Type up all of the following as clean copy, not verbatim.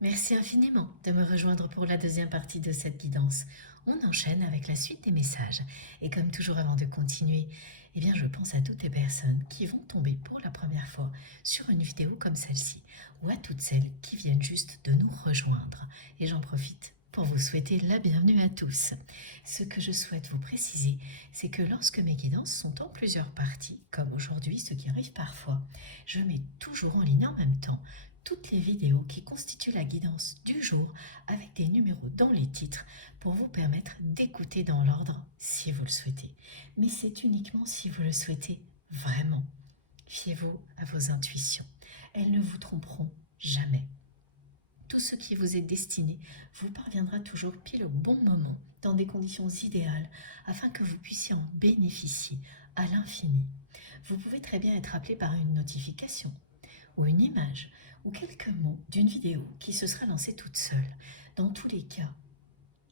Merci infiniment de me rejoindre pour la deuxième partie de cette guidance. On enchaîne avec la suite des messages. Et comme toujours avant de continuer, je pense à toutes les personnes qui vont tomber pour la première fois sur une vidéo comme celle-ci, ou à toutes celles qui viennent juste de nous rejoindre. Et j'en profite pour vous souhaiter la bienvenue à tous. Ce que je souhaite vous préciser, c'est que lorsque mes guidances sont en plusieurs parties, comme aujourd'hui, ce qui arrive parfois, je mets toujours en ligne en même temps toutes les vidéos qui constituent la guidance du jour avec des numéros dans les titres pour vous permettre d'écouter dans l'ordre si vous le souhaitez. Mais c'est uniquement si vous le souhaitez vraiment. Fiez-vous à vos intuitions. Elles ne vous tromperont jamais. Tout ce qui vous est destiné vous parviendra toujours pile au bon moment, dans des conditions idéales, afin que vous puissiez en bénéficier à l'infini. Vous pouvez très bien être appelé par une notification, ou une image, ou quelques mots d'une vidéo qui se sera lancée toute seule. Dans tous les cas,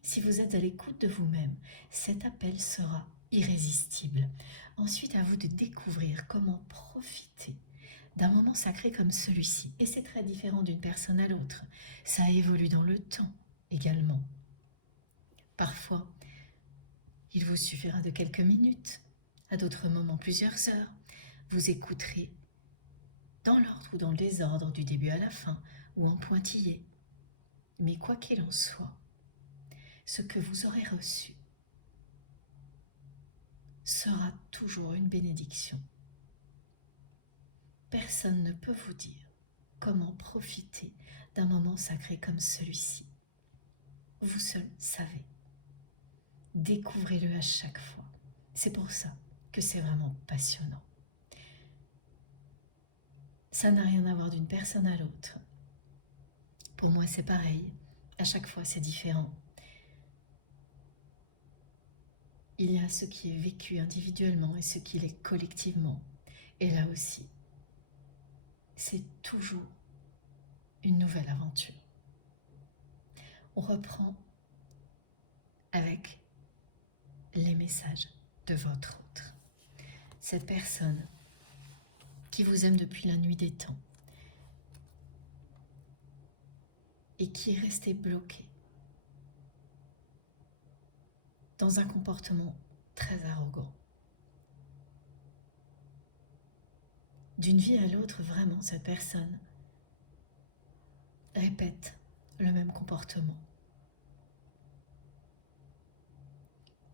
si vous êtes à l'écoute de vous-même, cet appel sera irrésistible. Ensuite, à vous de découvrir comment profiter d'un moment sacré comme celui-ci. Et c'est très différent d'une personne à l'autre. Ça évolue dans le temps également. Parfois, il vous suffira de quelques minutes, à d'autres moments plusieurs heures. Vous écouterez dans l'ordre ou dans le désordre, du début à la fin, ou en pointillé. Mais quoi qu'il en soit, ce que vous aurez reçu sera toujours une bénédiction. Personne ne peut vous dire comment profiter d'un moment sacré comme celui-ci. Vous seul savez. Découvrez-le à chaque fois. C'est pour ça que c'est vraiment passionnant. Ça n'a rien à voir d'une personne à l'autre. Pour moi, c'est pareil. À chaque fois, c'est différent. Il y a ce qui est vécu individuellement et ce qui l'est collectivement. Et là aussi, c'est toujours une nouvelle aventure. On reprend avec les messages de votre autre. Cette personne qui vous aime depuis la nuit des temps et qui est restée bloquée dans un comportement très arrogant. D'une vie à l'autre, vraiment, cette personne répète le même comportement.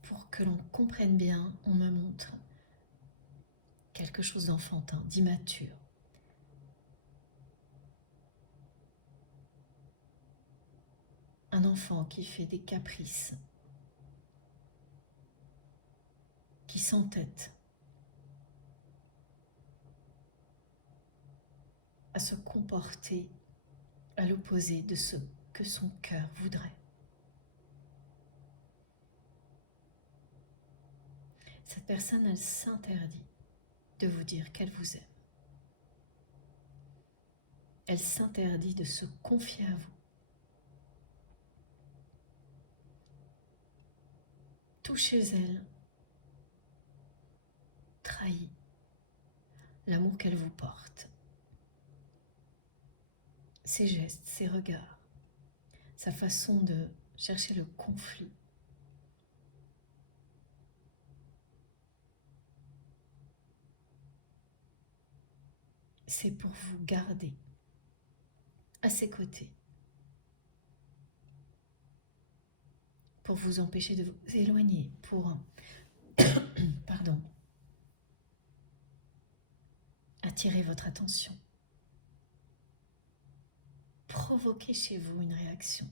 Pour que l'on comprenne bien, on me montre quelque chose d'enfantin, d'immature. Un enfant qui fait des caprices, qui s'entête à se comporter à l'opposé de ce que son cœur voudrait. Cette personne, elle s'interdit de vous dire qu'elle vous aime. Elle s'interdit de se confier à vous. Tout chez elle trahit l'amour qu'elle vous porte. Ses gestes, ses regards, sa façon de chercher le conflit. C'est pour vous garder à ses côtés, pour vous empêcher de vous éloigner, pour attirer votre attention, provoquer chez vous une réaction,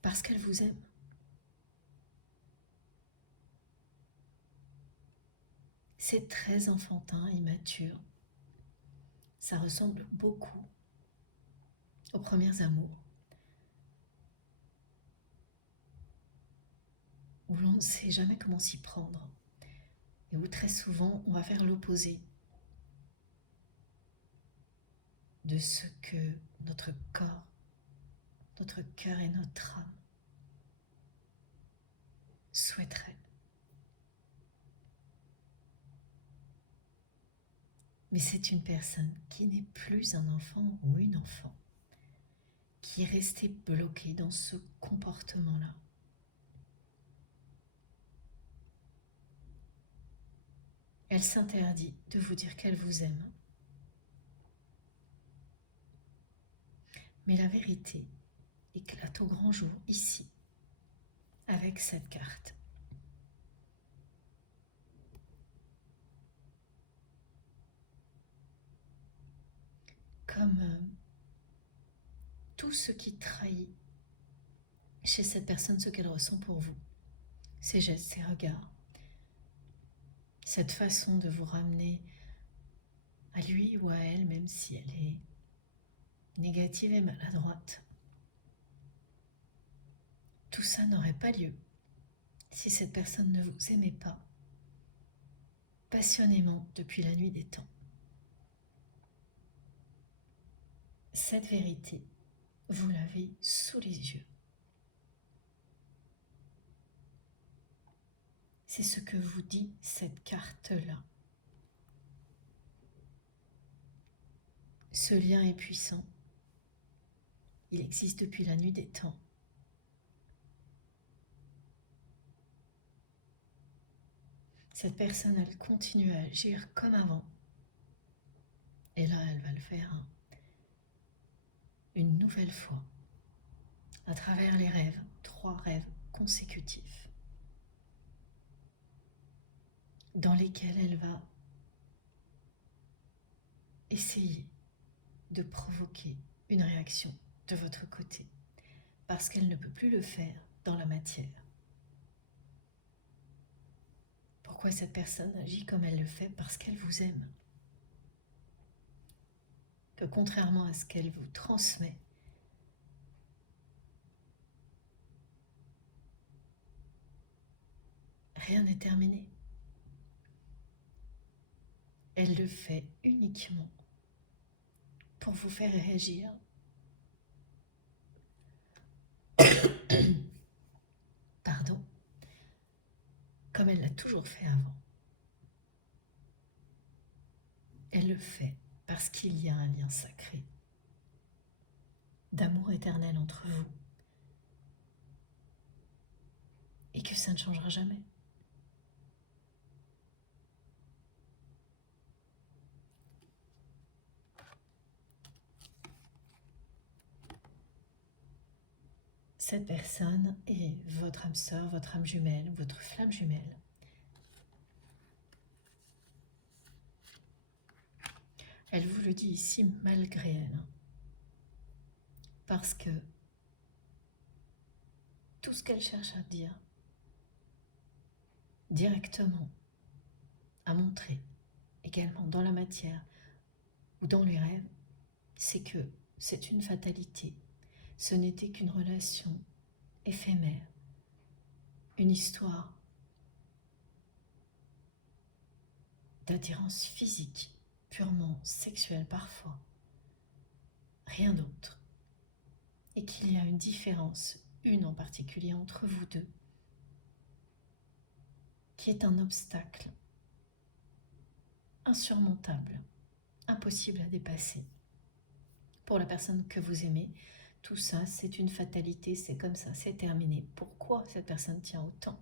parce qu'elle vous aime. C'est très enfantin, immature. Ça ressemble beaucoup aux premiers amours, où l'on ne sait jamais comment s'y prendre, et où très souvent on va faire l'opposé de ce que notre corps, notre cœur et notre âme souhaiteraient. Mais c'est une personne qui n'est plus un enfant ou une enfant. qui est restée bloquée dans ce comportement-là. Elle s'interdit de vous dire qu'elle vous aime. Mais la vérité éclate au grand jour ici, avec cette carte. Comme tout ce qui trahit chez cette personne ce qu'elle ressent pour vous, ses gestes, ses regards, cette façon de vous ramener à lui ou à elle, même si elle est négative et maladroite. Tout ça n'aurait pas lieu si cette personne ne vous aimait pas passionnément depuis la nuit des temps. Cette vérité, vous l'avez sous les yeux. C'est ce que vous dit cette carte-là. Ce lien est puissant. Il existe depuis la nuit des temps. Cette personne, elle continue à agir comme avant. Et là, elle va le faire une nouvelle fois, à travers les rêves, 3 rêves consécutifs, dans lesquels elle va essayer de provoquer une réaction de votre côté, parce qu'elle ne peut plus le faire dans la matière. Pourquoi cette personne agit comme elle le fait? Parce qu'elle vous aime. Que contrairement à ce qu'elle vous transmet, rien n'est terminé. Elle le fait uniquement pour vous faire réagir pardon, comme elle l'a toujours fait avant. Elle le fait parce qu'il y a un lien sacré d'amour éternel entre vous et que ça ne changera jamais. Cette personne est votre âme sœur, votre âme jumelle, votre flamme jumelle. Elle vous le dit ici malgré elle. Parce que tout ce qu'elle cherche à dire, directement, à montrer, également dans la matière ou dans les rêves, c'est que c'est une fatalité. Ce n'était qu'une relation éphémère, une histoire d'attirance physique, purement sexuelle parfois, rien d'autre. Et qu'il y a une différence, une en particulier entre vous deux, qui est un obstacle insurmontable, impossible à dépasser. Pour la personne que vous aimez, tout ça, c'est une fatalité, c'est comme ça, c'est terminé. Pourquoi cette personne tient autant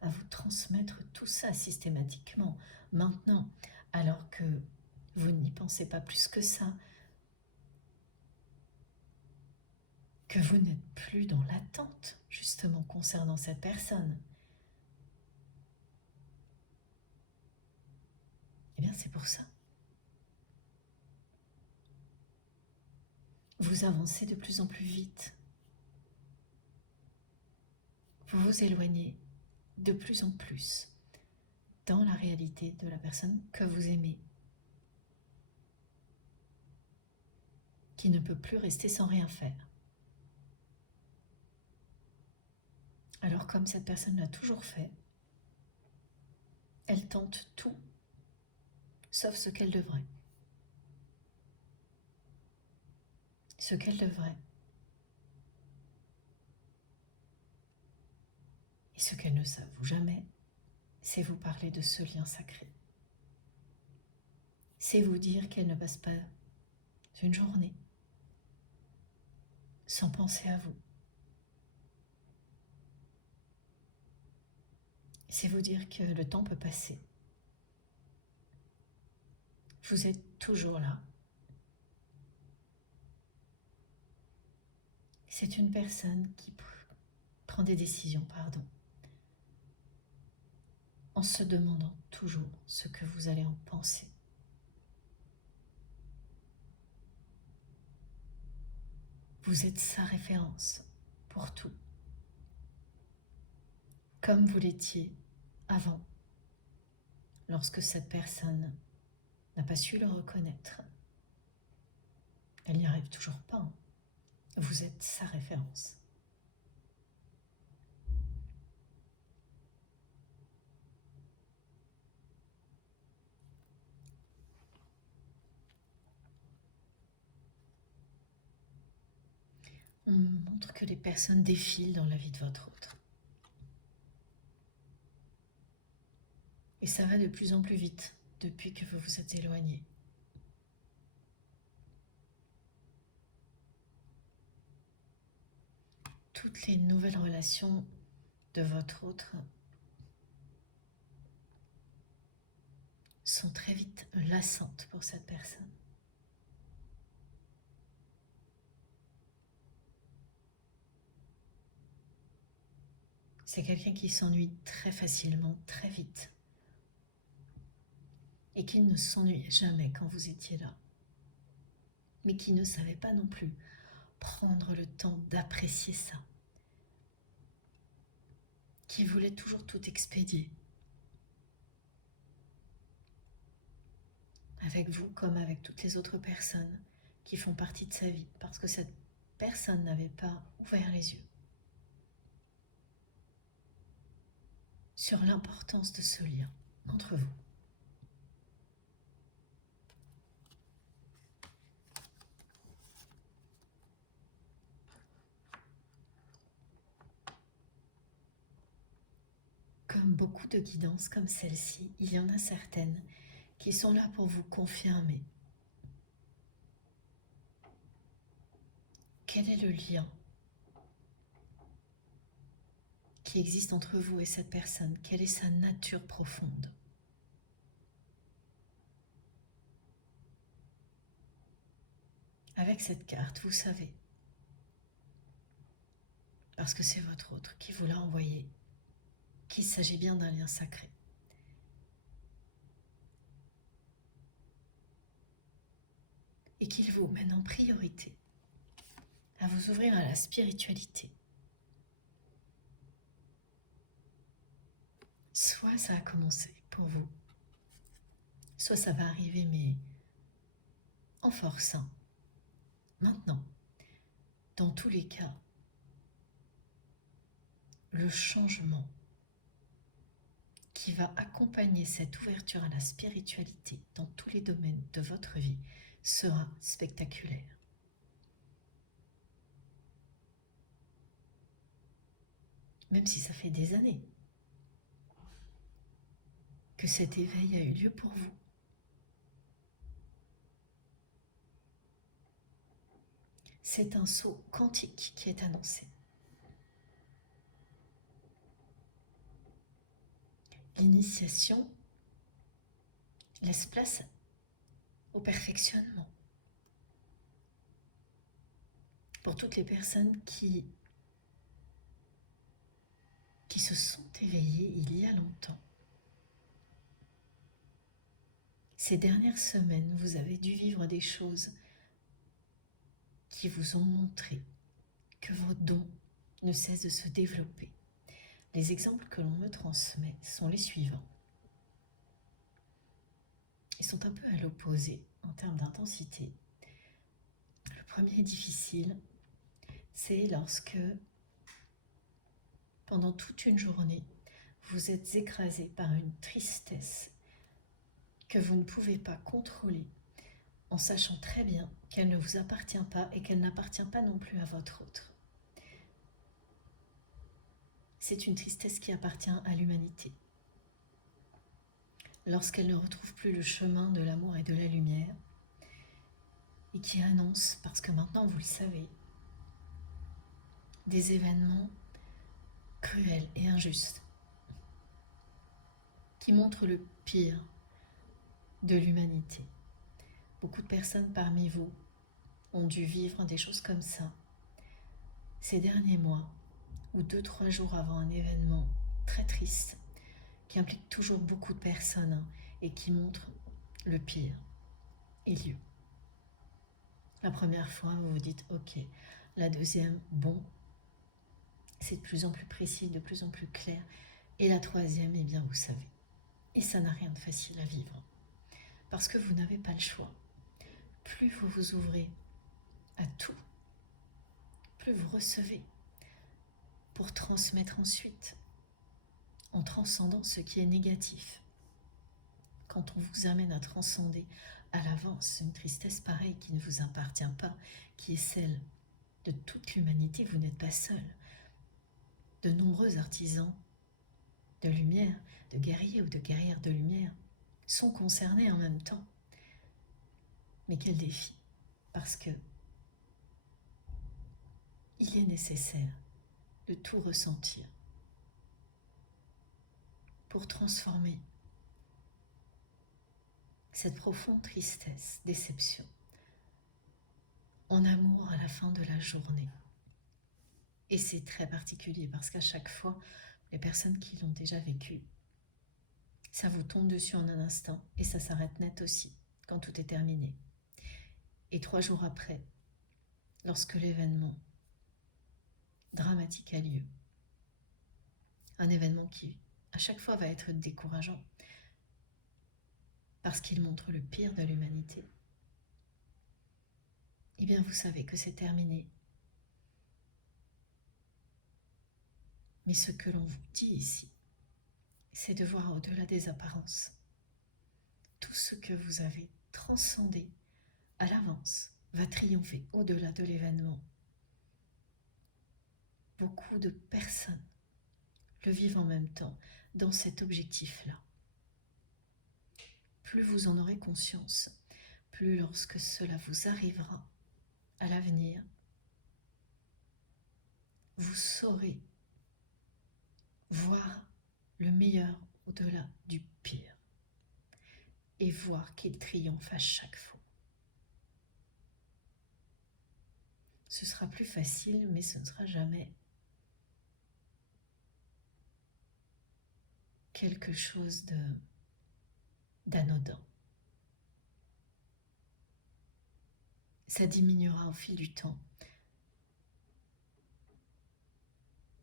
à vous transmettre tout ça systématiquement, maintenant, alors que vous n'y pensez pas plus que ça, que vous n'êtes plus dans l'attente, justement, concernant cette personne? Eh bien, c'est pour ça. Vous avancez de plus en plus vite. Vous vous éloignez de plus en plus dans la réalité de la personne que vous aimez, qui ne peut plus rester sans rien faire. Alors comme cette personne l'a toujours fait, elle tente tout, sauf ce qu'elle devrait. Ce qu'elle devrait. Et ce qu'elle ne s'avoue jamais, c'est vous parler de ce lien sacré. C'est vous dire qu'elle ne passe pas une journée sans penser à vous. C'est vous dire que le temps peut passer. Vous êtes toujours là. C'est une personne qui prend des décisions, en se demandant toujours ce que vous allez en penser. Vous êtes sa référence pour tout, comme vous l'étiez avant, lorsque cette personne n'a pas su le reconnaître. Elle n'y arrive toujours pas. Hein. Vous êtes sa référence. On montre que les personnes défilent dans la vie de votre autre. Et ça va de plus en plus vite depuis que vous vous êtes éloigné. Toutes les nouvelles relations de votre autre sont très vite lassantes pour cette personne. C'est quelqu'un qui s'ennuie très facilement, très vite. Et qui ne s'ennuyait jamais quand vous étiez là. Mais qui ne savait pas non plus prendre le temps d'apprécier ça. Qui voulait toujours tout expédier. Avec vous comme avec toutes les autres personnes qui font partie de sa vie. Parce que cette personne n'avait pas ouvert les yeux sur l'importance de ce lien entre vous. Comme beaucoup de guidances comme celle-ci, il y en a certaines qui sont là pour vous confirmer quel est le lien qui existe entre vous et cette personne, quelle est sa nature profonde. Avec cette carte, vous savez, parce que c'est votre autre qui vous l'a envoyé, qu'il s'agit bien d'un lien sacré. Et qu'il vous mène en priorité à vous ouvrir à la spiritualité. Soit ça a commencé pour vous, soit ça va arriver, mais en force. Maintenant, dans tous les cas, le changement qui va accompagner cette ouverture à la spiritualité dans tous les domaines de votre vie sera spectaculaire. Même si ça fait des années que cet éveil a eu lieu pour vous. C'est un saut quantique qui est annoncé. L'initiation laisse place au perfectionnement. Pour toutes les personnes qui se sont éveillées il y a longtemps. Ces dernières semaines, vous avez dû vivre des choses qui vous ont montré que vos dons ne cessent de se développer. Les exemples que l'on me transmet sont les suivants. Ils sont un peu à l'opposé en termes d'intensité. Le premier est difficile, c'est lorsque, pendant toute une journée, vous êtes écrasé par une tristesse que vous ne pouvez pas contrôler, en sachant très bien qu'elle ne vous appartient pas et qu'elle n'appartient pas non plus à votre autre. C'est une tristesse qui appartient à l'humanité. Lorsqu'elle ne retrouve plus le chemin de l'amour et de la lumière, et qui annonce, parce que maintenant vous le savez, des événements cruels et injustes qui montrent le pire de l'humanité. Beaucoup de personnes parmi vous ont dû vivre des choses comme ça ces derniers mois ou 2-3 jours avant un événement très triste qui implique toujours beaucoup de personnes et qui montre le pire il y a. La première fois, vous vous dites ok. La deuxième, bon, c'est de plus en plus précis, de plus en plus clair. Et la troisième, eh bien vous savez. Et ça n'a rien de facile à vivre. Parce que vous n'avez pas le choix. Plus vous vous ouvrez à tout, plus vous recevez pour transmettre ensuite en transcendant ce qui est négatif. Quand on vous amène à transcender à l'avance une tristesse pareille qui ne vous appartient pas, qui est celle de toute l'humanité, vous n'êtes pas seul. De nombreux artisans de lumière, de guerriers ou de guerrières de lumière sont concernés en même temps. Mais quel défi! Parce que il est nécessaire de tout ressentir pour transformer cette profonde tristesse, déception, en amour à la fin de la journée. Et c'est très particulier parce qu'à chaque fois, les personnes qui l'ont déjà vécu, ça vous tombe dessus en un instant et ça s'arrête net aussi quand tout est terminé. Et 3 jours après, lorsque l'événement dramatique a lieu, un événement qui à chaque fois va être décourageant parce qu'il montre le pire de l'humanité, eh bien vous savez que c'est terminé. Mais ce que l'on vous dit ici, c'est de voir au-delà des apparences. Tout ce que vous avez transcendé à l'avance va triompher au-delà de l'événement. Beaucoup de personnes le vivent en même temps dans cet objectif-là. Plus vous en aurez conscience, plus lorsque cela vous arrivera à l'avenir, vous saurez voir le meilleur au-delà du pire et voir qu'il triomphe à chaque fois. Ce sera plus facile, mais ce ne sera jamais quelque chose d'anodin. Ça diminuera au fil du temps,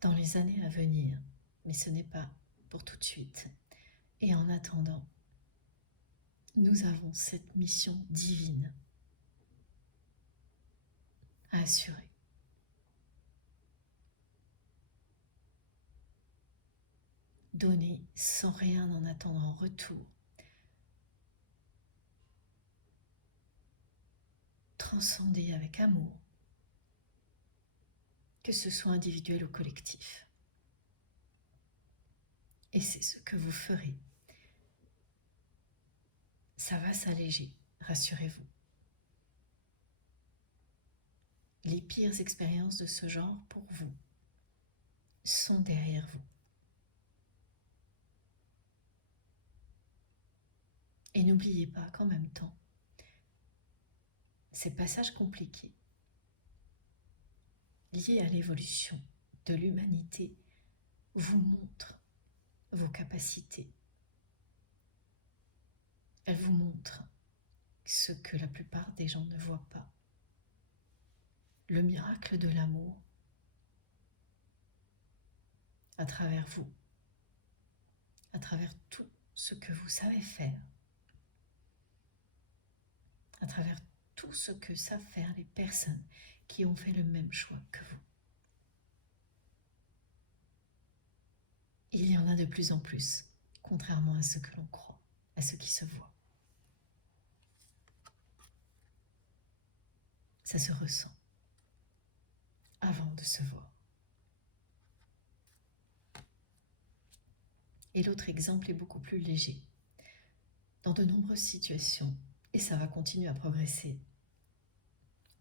dans les années à venir, mais ce n'est pas pour tout de suite. Et en attendant, nous avons cette mission divine à assurer. Donner sans rien en attendant en retour. Transcender avec amour, que ce soit individuel ou collectif. Et c'est ce que vous ferez. Ça va s'alléger, rassurez-vous. Les pires expériences de ce genre pour vous sont derrière vous. Et n'oubliez pas qu'en même temps, ces passages compliqués liés à l'évolution de l'humanité vous montrent vos capacités. Elles vous montrent ce que la plupart des gens ne voient pas. Le miracle de l'amour à travers vous, à travers tout ce que vous savez faire, à travers tout ce que savent faire les personnes qui ont fait le même choix que vous. Il y en a de plus en plus, contrairement à ce que l'on croit, à ce qui se voit. Ça se ressent avant de se voir. Et l'autre exemple est beaucoup plus léger. Dans de nombreuses situations, et ça va continuer à progresser,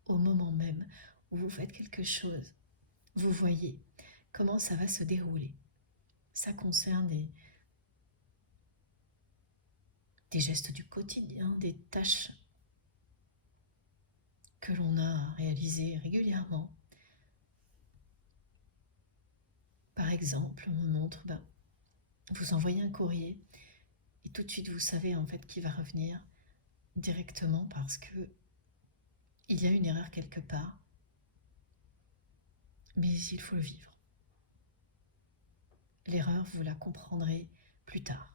au moment même où vous faites quelque chose, vous voyez comment ça va se dérouler. Ça concerne des gestes du quotidien, des tâches que l'on a réalisées régulièrement. Par exemple, on me montre, vous envoyez un courrier et tout de suite vous savez en fait qu'il va revenir directement parce que il y a une erreur quelque part, mais il faut le vivre. L'erreur, vous la comprendrez plus tard.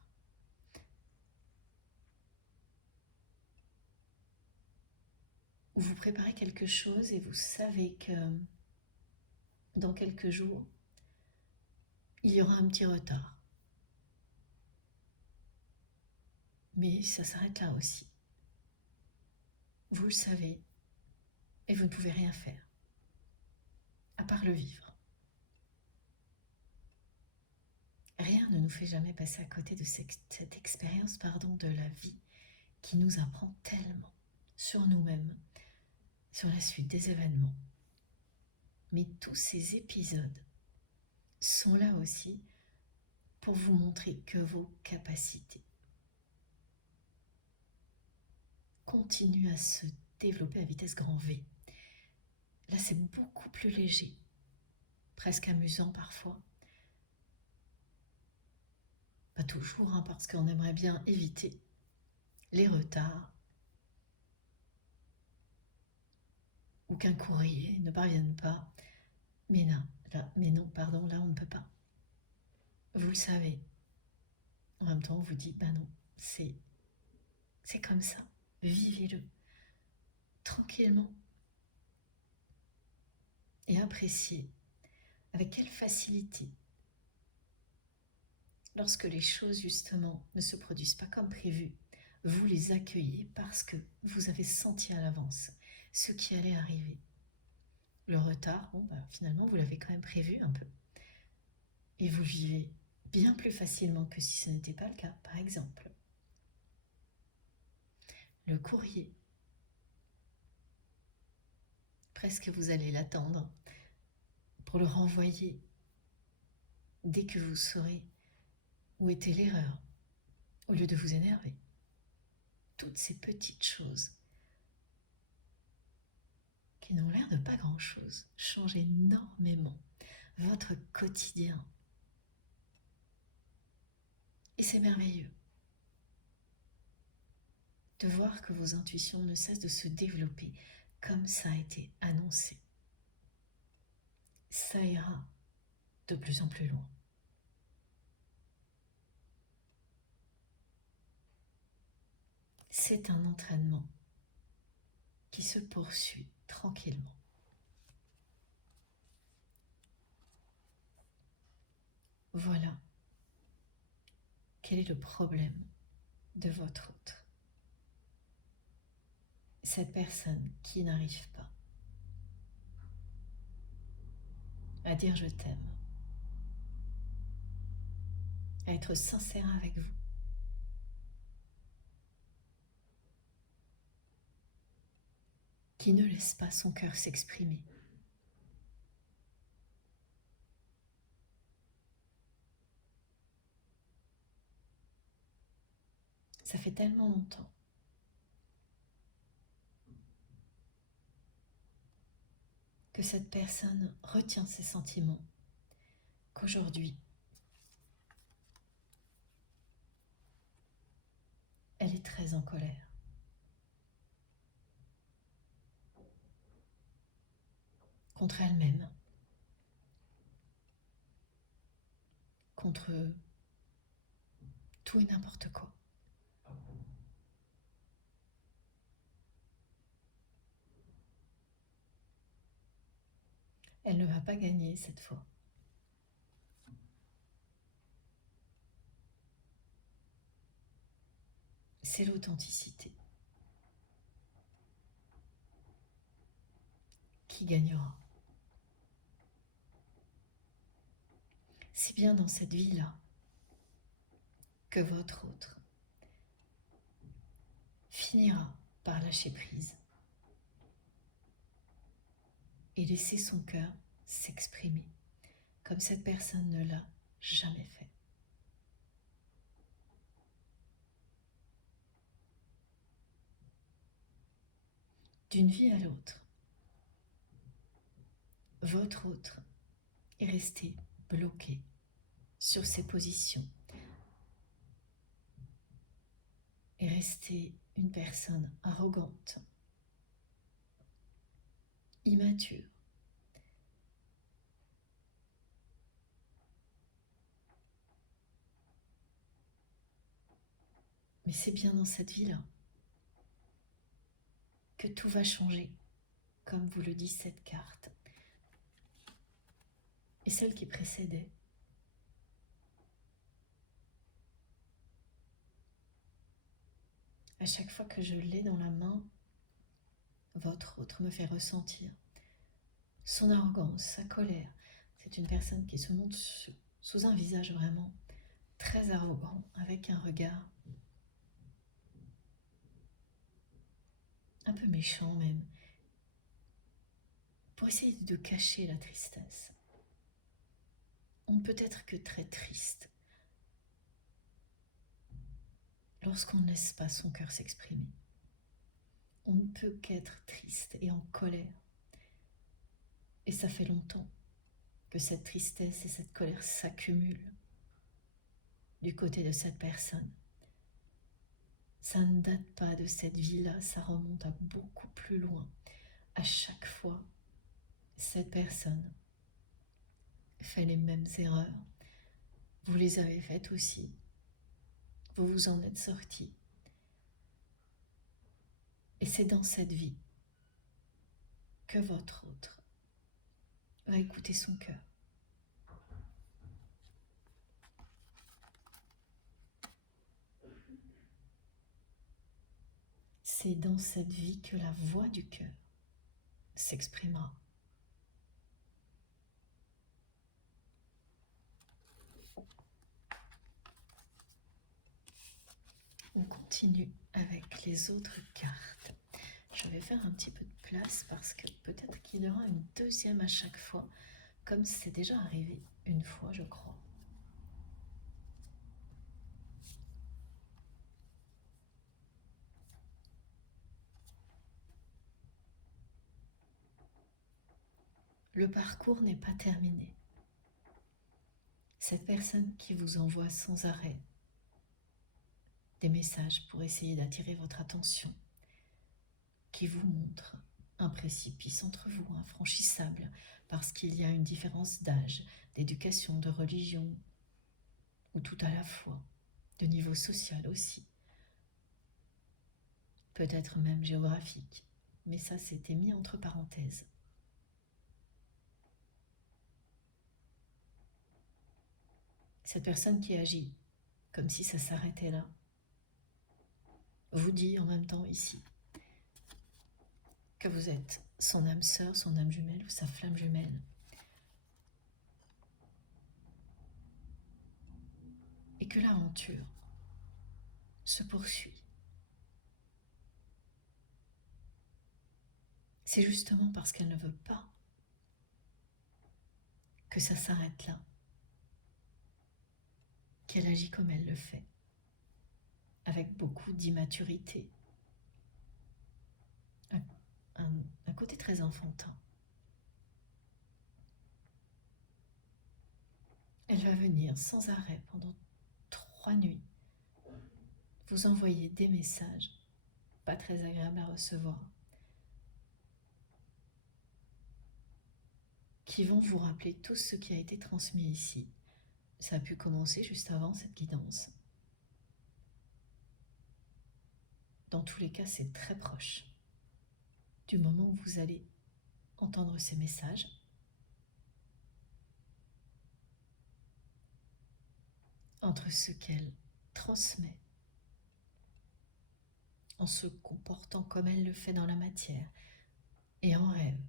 Ou vous préparez quelque chose et vous savez que dans quelques jours, il y aura un petit retard. Mais ça s'arrête là aussi. Vous le savez et vous ne pouvez rien faire, à part le vivre. Rien ne nous fait jamais passer à côté de cette expérience de la vie qui nous apprend tellement sur nous-mêmes, sur la suite des événements. Mais tous ces épisodes sont là aussi pour vous montrer que vos capacités continuent à se développer à vitesse grand V. Là, c'est beaucoup plus léger, presque amusant parfois. Pas toujours, parce qu'on aimerait bien éviter les retards ou qu'un courrier ne parvienne pas. Mais là, là on ne peut pas. Vous le savez. En même temps, on vous dit, non, c'est comme ça. Vivez-le tranquillement et appréciez avec quelle facilité, lorsque les choses justement ne se produisent pas comme prévu, vous les accueillez parce que vous avez senti à l'avance ce qui allait arriver. Le retard, finalement vous l'avez quand même prévu un peu. Et vous vivez bien plus facilement que si ce n'était pas le cas, par exemple. Le courrier, presque vous allez l'attendre pour le renvoyer dès que vous saurez où était l'erreur, au lieu de vous énerver. Toutes ces petites choses qui n'ont l'air de pas grand-chose changent énormément votre quotidien. Et c'est merveilleux de voir que vos intuitions ne cessent de se développer comme ça a été annoncé. Ça ira de plus en plus loin. C'est un entraînement qui se poursuit tranquillement. Voilà quel est le problème de votre autre. Cette personne qui n'arrive pas à dire je t'aime, à être sincère avec vous. Qui ne laisse pas son cœur s'exprimer. Ça fait tellement longtemps que cette personne retient ses sentiments qu'aujourd'hui, elle est très en colère. Contre elle-même, contre tout et n'importe quoi. Elle ne va pas gagner cette fois. C'est l'authenticité qui gagnera. C'est bien dans cette vie-là que votre autre finira par lâcher prise et laisser son cœur s'exprimer comme cette personne ne l'a jamais fait. D'une vie à l'autre, votre autre est resté bloqué sur ses positions, est resté une personne arrogante, immature. Mais c'est bien dans cette vie-là que tout va changer, comme vous le dit cette carte. Et celle qui précédait. À chaque fois que je l'ai dans la main, votre autre me fait ressentir son arrogance, sa colère. C'est une personne qui se montre sous un visage vraiment très arrogant, avec un regard un peu méchant même, pour essayer de cacher la tristesse. On ne peut être que très triste lorsqu'on ne laisse pas son cœur s'exprimer. On ne peut qu'être triste et en colère. Et ça fait longtemps que cette tristesse et cette colère s'accumulent du côté de cette personne. Ça ne date pas de cette vie-là, ça remonte à beaucoup plus loin. À chaque fois, cette personne fait les mêmes erreurs. Vous les avez faites aussi. Vous vous en êtes sortis. Et c'est dans cette vie que votre autre va écouter son cœur. C'est dans cette vie que la voix du cœur s'exprimera. On continue avec les autres cartes. Je vais faire un petit peu de place parce que peut-être qu'il y aura une deuxième à chaque fois, comme c'est déjà arrivé une fois, je crois. Le parcours n'est pas terminé. Cette personne qui vous envoie sans arrêt des messages pour essayer d'attirer votre attention, qui vous montre un précipice entre vous, infranchissable, parce qu'il y a une différence d'âge, d'éducation, de religion, ou tout à la fois, de niveau social aussi, peut-être même géographique, mais ça c'était mis entre parenthèses. Cette personne qui agit comme si ça s'arrêtait là, vous dit en même temps ici que vous êtes son âme sœur, son âme jumelle ou sa flamme jumelle. Et que l'aventure se poursuit. C'est justement parce qu'elle ne veut pas que ça s'arrête là qu'elle agit comme elle le fait, avec beaucoup d'immaturité, un côté très enfantin. Elle va venir sans arrêt pendant 3 nuits vous envoyer des messages pas très agréables à recevoir, qui vont vous rappeler tout ce qui a été transmis ici. Ça a pu commencer juste avant cette guidance. Dans tous les cas, c'est très proche du moment où vous allez entendre ces messages. Entre ce qu'elle transmet en se comportant comme elle le fait dans la matière et en rêve,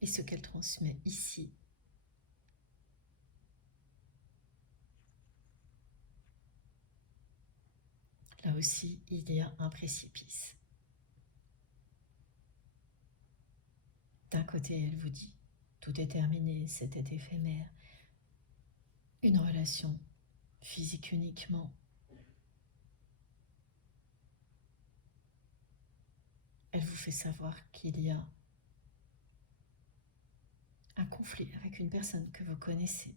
et ce qu'elle transmet ici, là aussi il y a un précipice. D'un côté elle vous dit tout est terminé, c'était éphémère. Une relation physique uniquement. Elle vous fait savoir qu'il y a un conflit avec une personne que vous connaissez,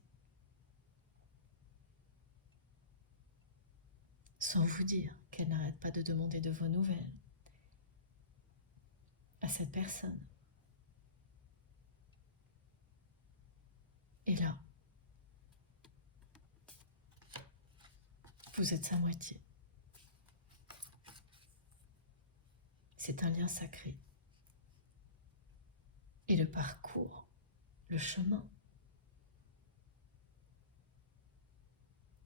sans vous dire qu'elle n'arrête pas de demander de vos nouvelles à cette personne. Et là, vous êtes sa moitié. C'est un lien sacré. Et le parcours, le chemin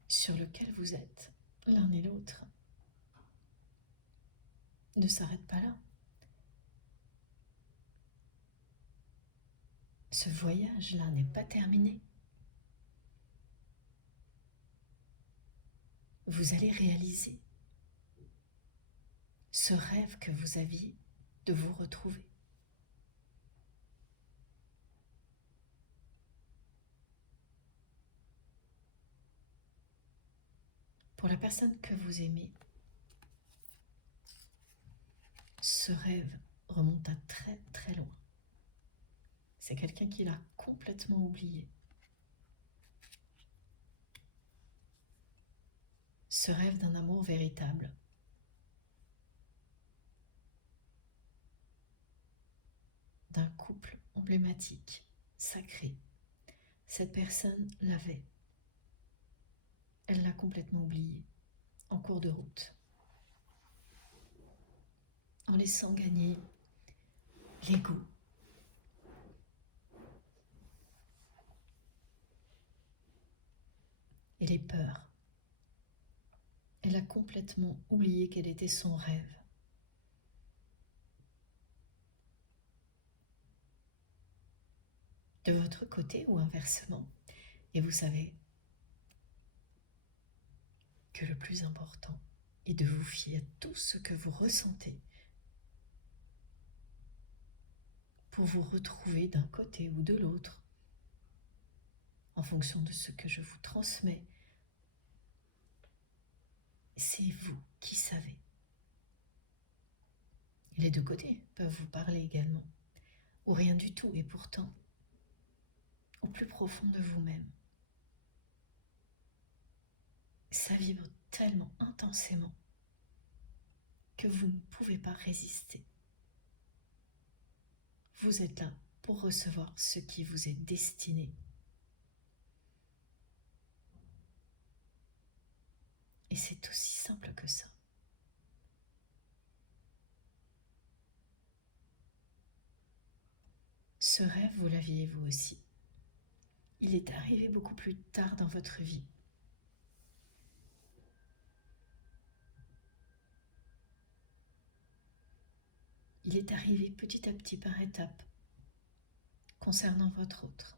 sur lequel vous êtes, l'un et l'autre, ne s'arrête pas là. Ce voyage-là n'est pas terminé. Vous allez réaliser ce rêve que vous aviez de vous retrouver. Pour la personne que vous aimez, ce rêve remonte à très très loin. C'est quelqu'un qui l'a complètement oublié. Ce rêve d'un amour véritable, d'un couple emblématique, sacré. Cette personne l'avait. Elle l'a complètement oublié, en cours de route, en laissant gagner l'ego, et les peurs. Elle a complètement oublié quel était son rêve. De votre côté ou inversement. Et vous savez que le plus important est de vous fier à tout ce que vous ressentez pour vous retrouver d'un côté ou de l'autre en fonction de ce que je vous transmets. C'est vous qui savez. Les deux côtés peuvent vous parler également, ou rien du tout, et pourtant, au plus profond de vous-même, ça vibre tellement intensément que vous ne pouvez pas résister. Vous êtes là pour recevoir ce qui vous est destiné. Et c'est aussi simple que ça. Ce rêve, vous l'aviez vous aussi. Il est arrivé beaucoup plus tard dans votre vie. Il est arrivé petit à petit par étapes concernant votre autre.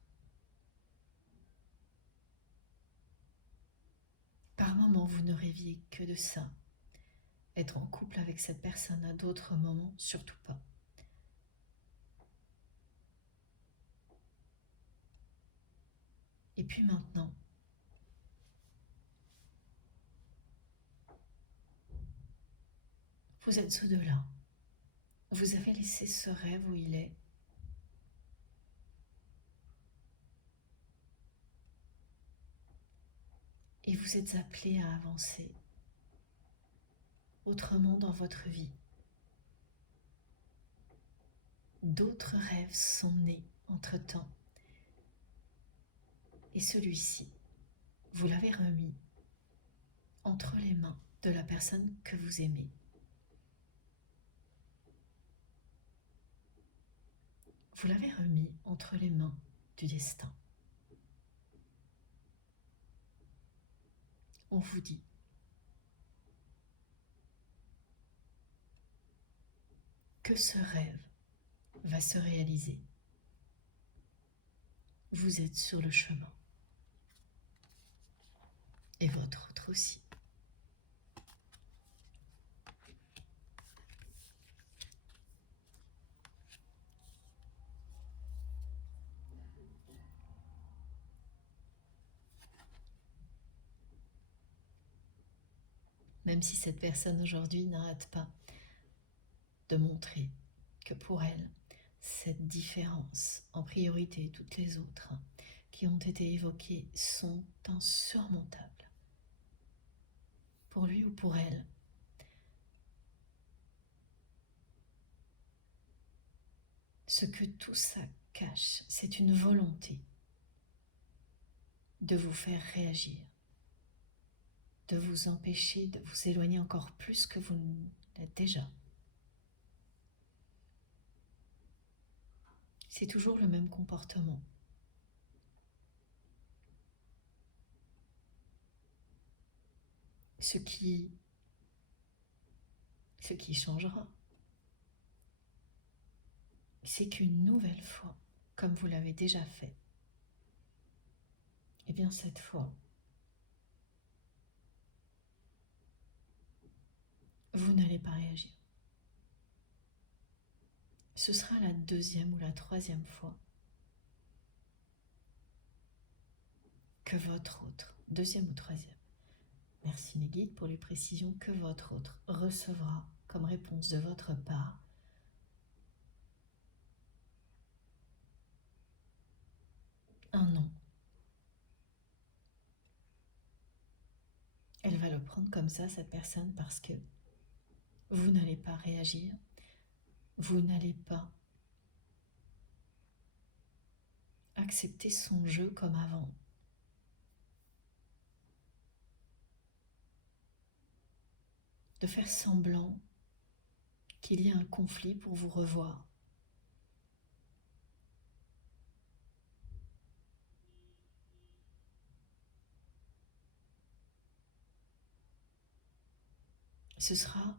Par moments, vous ne rêviez que de ça. Être en couple avec cette personne, à d'autres moments, surtout pas. Et puis maintenant, vous êtes au-delà. Vous avez laissé ce rêve où il est. Et vous êtes appelé à avancer autrement dans votre vie. D'autres rêves sont nés entre-temps. Et celui-ci, vous l'avez remis entre les mains de la personne que vous aimez. Vous l'avez remis entre les mains du destin. On vous dit que ce rêve va se réaliser. Vous êtes sur le chemin. Et votre autre aussi. même si cette personne aujourd'hui n'arrête pas de montrer que pour elle, cette différence en priorité, toutes les autres qui ont été évoquées sont insurmontables. Pour lui ou pour elle, ce que tout ça cache, c'est une volonté de vous faire réagir, de vous empêcher de vous éloigner encore plus que vous ne l'êtes déjà. C'est toujours le même comportement. Ce qui changera, c'est qu'une nouvelle fois, comme vous l'avez déjà fait, eh bien cette fois, vous n'allez pas réagir. Ce sera la deuxième ou la troisième fois que votre autre, deuxième ou troisième, merci mes guides pour les précisions, que votre autre recevra comme réponse de votre part un non. Elle va le prendre comme ça, cette personne, parce que vous n'allez pas réagir, vous n'allez pas accepter son jeu comme avant. De faire semblant qu'il y a un conflit pour vous revoir. Ce sera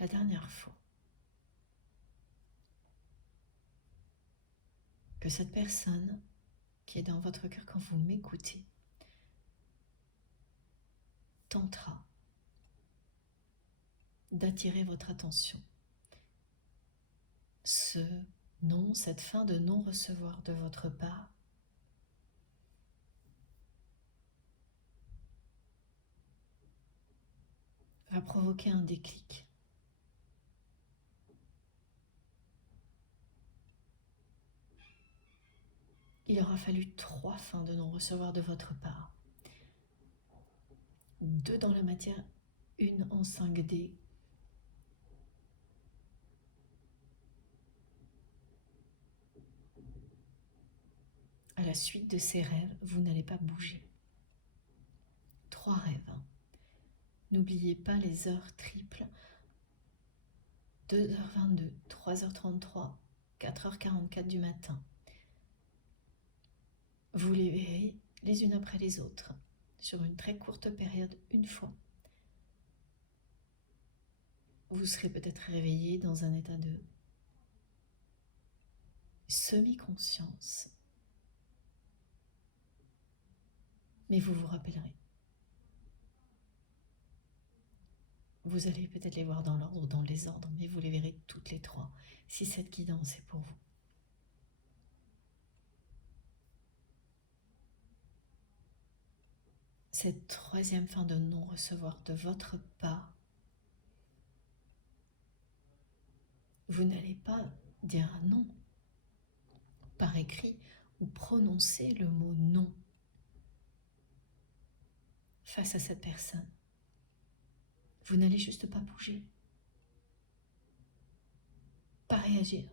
la dernière fois que cette personne qui est dans votre cœur quand vous m'écoutez tentera d'attirer votre attention. Ce non, cette fin de non-recevoir de votre part va provoquer un déclic. Il aura fallu 3 fins de non-recevoir de votre part. 2 dans la matière, 1 en 5D. À la suite de ces rêves, vous n'allez pas bouger. 3 rêves. N'oubliez pas les heures triples. 2h22, 3h33, 4h44 du matin. Vous les verrez les unes après les autres, sur une très courte période, une fois. Vous serez peut-être réveillé dans un état de semi-conscience, mais vous vous rappellerez. Vous allez peut-être les voir dans l'ordre ou dans le désordre, mais vous les verrez toutes les 3, si cette guidance est pour vous. Cette 3e fin de non-recevoir de votre part, vous n'allez pas dire un non par écrit ou prononcer le mot non face à cette personne. Vous n'allez juste pas bouger, pas réagir.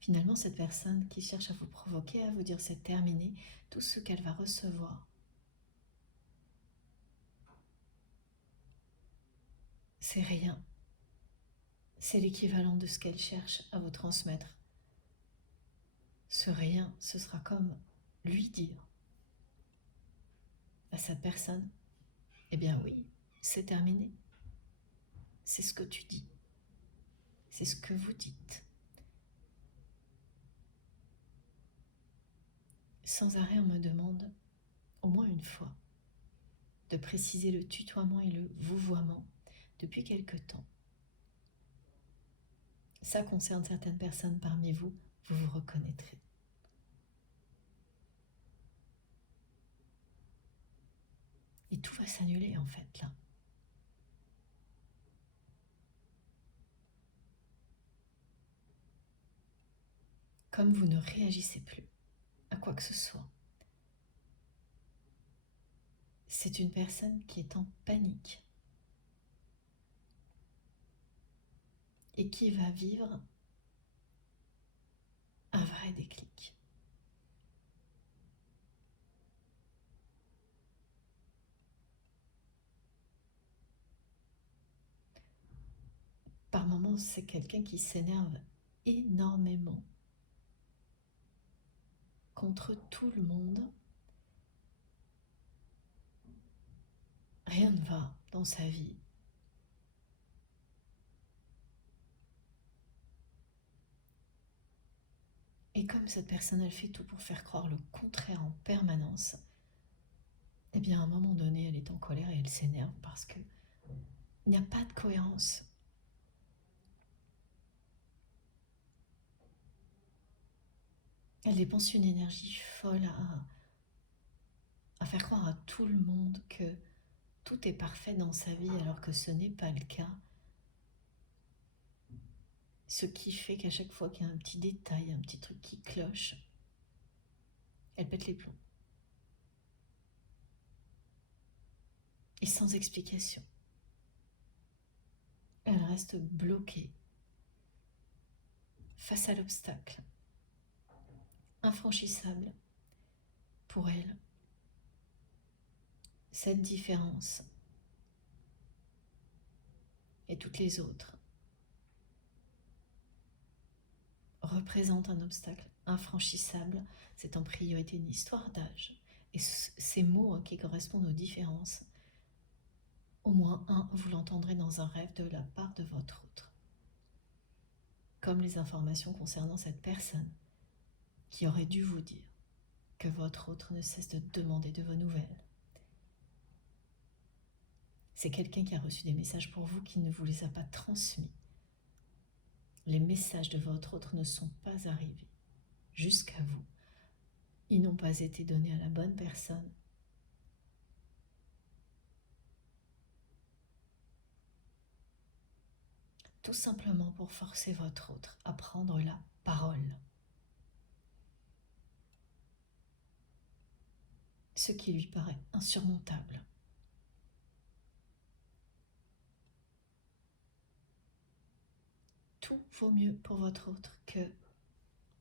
Finalement, cette personne qui cherche à vous provoquer, à vous dire c'est terminé, tout ce qu'elle va recevoir, c'est rien. C'est l'équivalent de ce qu'elle cherche à vous transmettre. Ce rien, ce sera comme lui dire à cette personne, eh bien oui, c'est terminé. C'est ce que tu dis. C'est ce que vous dites. Sans arrêt, on me demande, au moins une fois, de préciser le tutoiement et le vouvoiement depuis quelque temps. Ça concerne certaines personnes parmi vous, vous vous reconnaîtrez. Et tout va s'annuler en fait là. Comme vous ne réagissez plus à quoi que ce soit, c'est une personne qui est en panique et qui va vivre un vrai déclic. Par moments, c'est quelqu'un qui s'énerve énormément contre tout le monde. Rien ne va dans sa vie. Et comme cette personne, elle fait tout pour faire croire le contraire en permanence, eh bien, à un moment donné, elle est en colère et elle s'énerve parce que il n'y a pas de cohérence. Elle dépense une énergie folle à faire croire à tout le monde que tout est parfait dans sa vie alors que ce n'est pas le cas. Ce qui fait qu'à chaque fois qu'il y a un petit détail, un petit truc qui cloche, elle pète les plombs. Et sans explication. Elle reste bloquée face à l'obstacle, infranchissable pour elle. Cette différence et toutes les autres représentent un obstacle infranchissable. C'est en priorité une histoire d'âge. Et ces mots qui correspondent aux différences, au moins un, vous l'entendrez dans un rêve de la part de votre autre. Comme les informations concernant cette personne qui aurait dû vous dire que votre autre ne cesse de demander de vos nouvelles. C'est quelqu'un qui a reçu des messages pour vous qui ne vous les a pas transmis. Les messages de votre autre ne sont pas arrivés jusqu'à vous. Ils n'ont pas été donnés à la bonne personne. Tout simplement pour forcer votre autre à prendre la parole. Ce qui lui paraît insurmontable. Tout vaut mieux pour votre autre que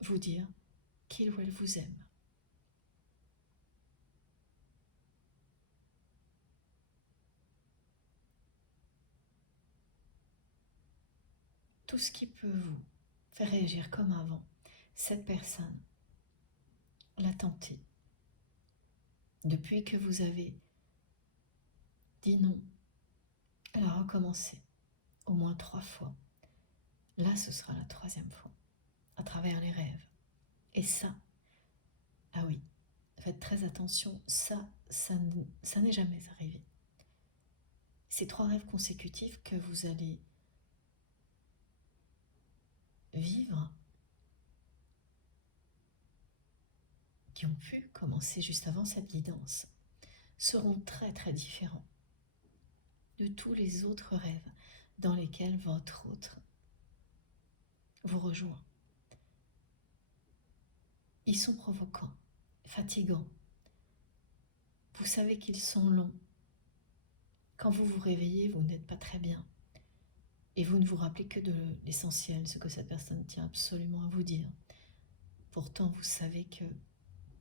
vous dire qu'il ou elle vous aime. Tout ce qui peut vous faire réagir comme avant, cette personne l'a tenté. Depuis que vous avez dit non, elle a recommencé au moins 3 fois. Là, ce sera la 3e fois, à travers les rêves. Et ça, ah oui, faites très attention, ça n'est jamais arrivé. Ces 3 rêves consécutifs que vous allez vivre, qui ont pu commencer juste avant cette guidance, seront très très différents de tous les autres rêves dans lesquels votre autre vous rejoint. Ils sont provocants, fatigants. Vous savez qu'ils sont longs. Quand vous vous réveillez, vous n'êtes pas très bien. Et vous ne vous rappelez que de l'essentiel, ce que cette personne tient absolument à vous dire. Pourtant, vous savez que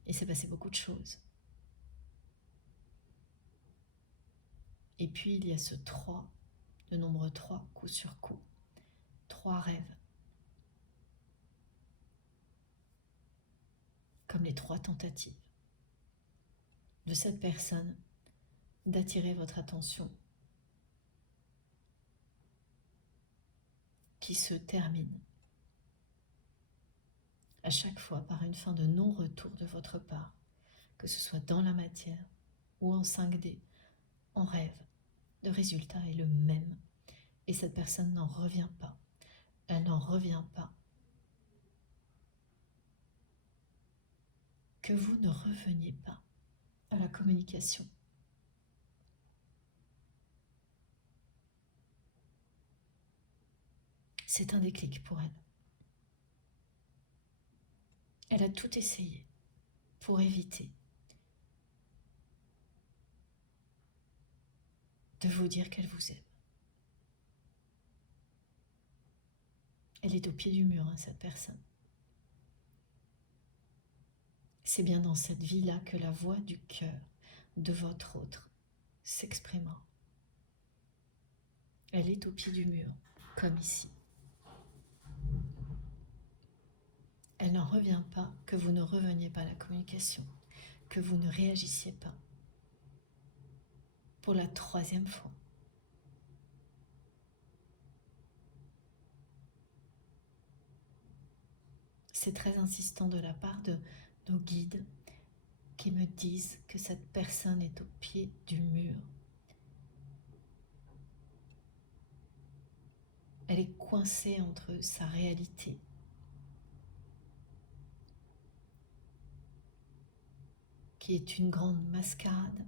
il s'est passé beaucoup de choses. Et puis, il y a ce 3, le nombre 3, coup sur coup. 3 rêves. Comme les 3 tentatives de cette personne d'attirer votre attention qui se termine à chaque fois par une fin de non-retour de votre part, que ce soit dans la matière ou en 5D, en rêve. Le résultat est le même et cette personne n'en revient pas. Elle n'en revient pas que vous ne reveniez pas à la communication. C'est un déclic pour elle. Elle a tout essayé pour éviter de vous dire qu'elle vous aime. Elle est au pied du mur, cette personne. C'est bien dans cette vie-là que la voix du cœur de votre autre s'exprimera. Elle est au pied du mur, comme ici. Elle n'en revient pas que vous ne reveniez pas à la communication, que vous ne réagissiez pas. Pour la 3e fois. C'est très insistant de la part de nos guides qui me disent que cette personne est au pied du mur. Elle est coincée entre sa réalité qui est une grande mascarade,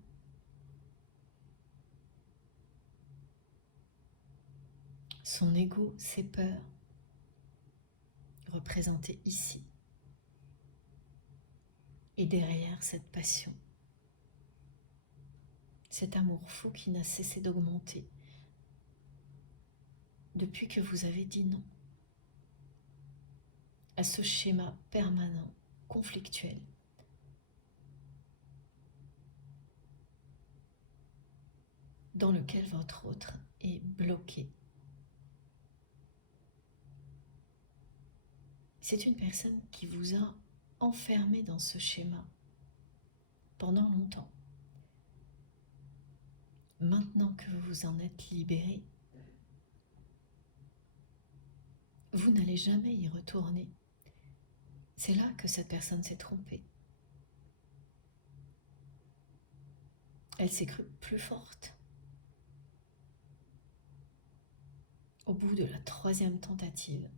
son ego, ses peurs, représentées ici, et derrière cette passion, cet amour fou qui n'a cessé d'augmenter depuis que vous avez dit non à ce schéma permanent, conflictuel, dans lequel votre autre est bloqué. C'est une personne qui vous a enfermé dans ce schéma pendant longtemps. Maintenant que vous vous en êtes libéré, vous n'allez jamais y retourner. C'est là que cette personne s'est trompée. Elle s'est crue plus forte. Au bout de la 3e tentative,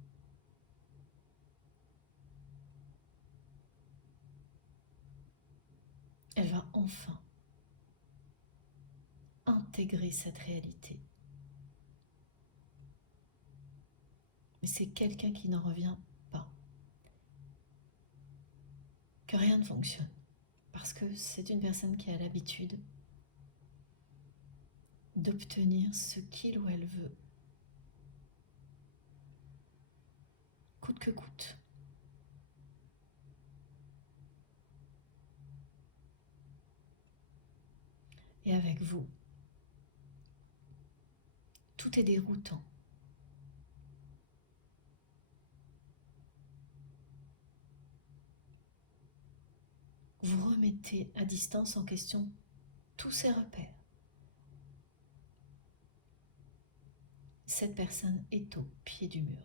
elle va enfin intégrer cette réalité. Mais c'est quelqu'un qui n'en revient pas. Que rien ne fonctionne. Parce que c'est une personne qui a l'habitude d'obtenir ce qu'il ou elle veut, coûte que coûte. Et avec vous, tout est déroutant. Vous remettez à distance en question tous ces repères. Cette personne est au pied du mur.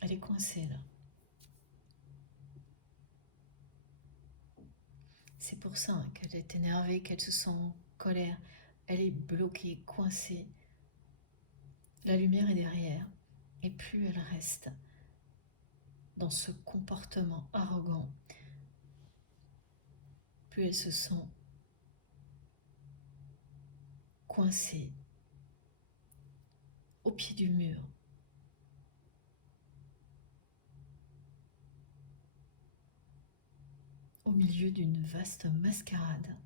Elle est coincée là. C'est pour ça qu'elle est énervée, qu'elle se sent en colère. Elle est bloquée, coincée. La lumière est derrière. Et plus elle reste dans ce comportement arrogant, plus elle se sent coincée au pied du mur. Au milieu d'une vaste mascarade.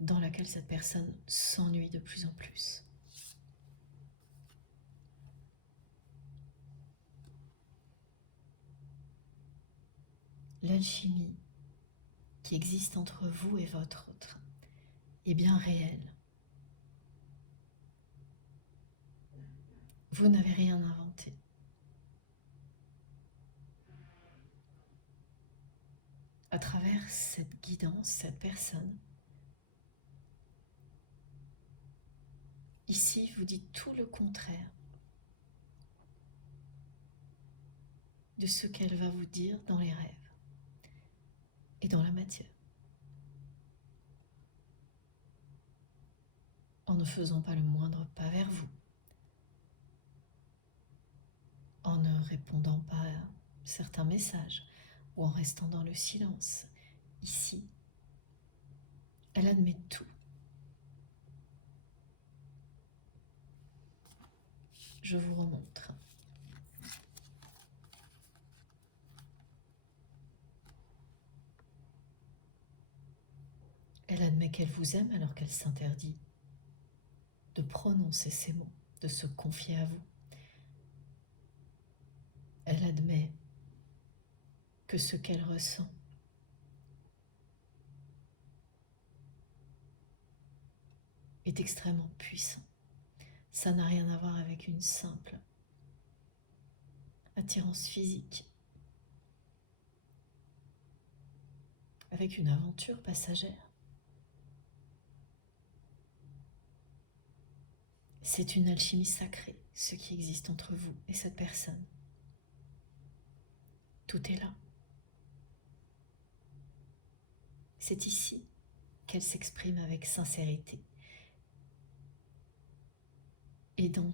Dans laquelle cette personne s'ennuie de plus en plus. L'alchimie qui existe entre vous et votre autre est bien réelle. Vous n'avez rien inventé. À travers cette guidance, cette personne, ici vous dit tout le contraire de ce qu'elle va vous dire dans les rêves. et dans la matière, en ne faisant pas le moindre pas vers vous, en ne répondant pas à certains messages ou en restant dans le silence. Ici, elle admet tout. Je vous remontre. Elle admet qu'elle vous aime alors qu'elle s'interdit de prononcer ces mots, de se confier à vous. Elle admet que ce qu'elle ressent est extrêmement puissant. Ça n'a rien à voir avec une simple attirance physique, avec une aventure passagère. C'est une alchimie sacrée, ce qui existe entre vous et cette personne. Tout est là. C'est ici qu'elle s'exprime avec sincérité. Et dans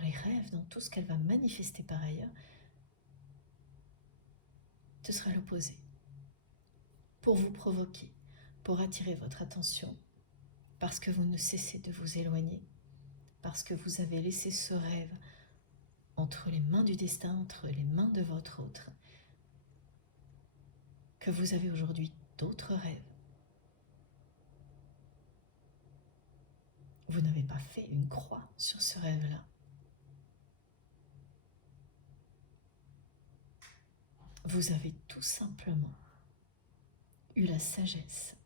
les rêves, dans tout ce qu'elle va manifester par ailleurs, ce sera l'opposé. Pour vous provoquer, pour attirer votre attention, parce que vous ne cessez de vous éloigner, parce que vous avez laissé ce rêve entre les mains du destin, entre les mains de votre autre, que vous avez aujourd'hui d'autres rêves. Vous n'avez pas fait une croix sur ce rêve-là. Vous avez tout simplement eu la sagesse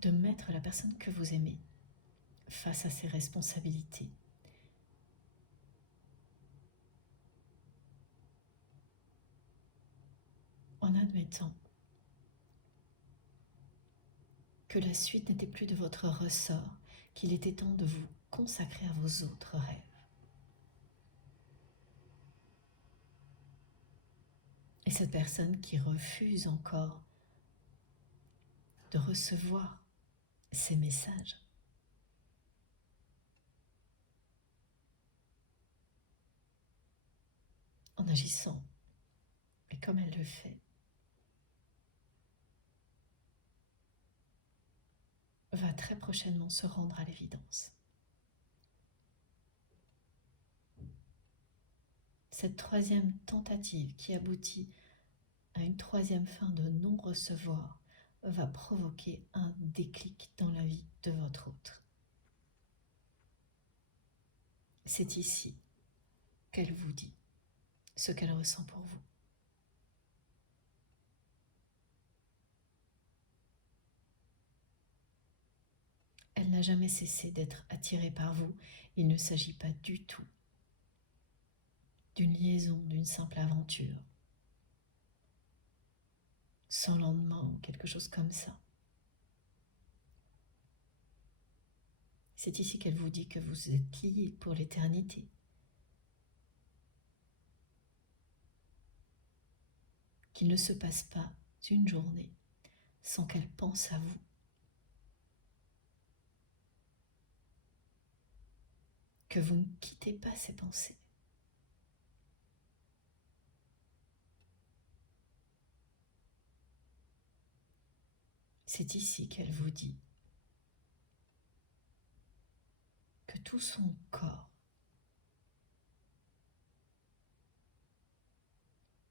de mettre la personne que vous aimez face à ses responsabilités. En admettant que la suite n'était plus de votre ressort, qu'il était temps de vous consacrer à vos autres rêves. Et cette personne qui refuse encore de recevoir ces messages, en agissant, et comme elle le fait, va très prochainement se rendre à l'évidence. Cette troisième tentative qui aboutit à une troisième fin de non-recevoir va provoquer un déclic dans la vie de votre autre. C'est ici qu'elle vous dit ce qu'elle ressent pour vous. Elle n'a jamais cessé d'être attirée par vous. Il ne s'agit pas du tout d'une liaison, d'une simple aventure, sans lendemain ou quelque chose comme ça. C'est ici qu'elle vous dit que vous êtes liés pour l'éternité. Qu'il ne se passe pas une journée sans qu'elle pense à vous. Que vous ne quittez pas ses pensées. C'est ici qu'elle vous dit que tout son corps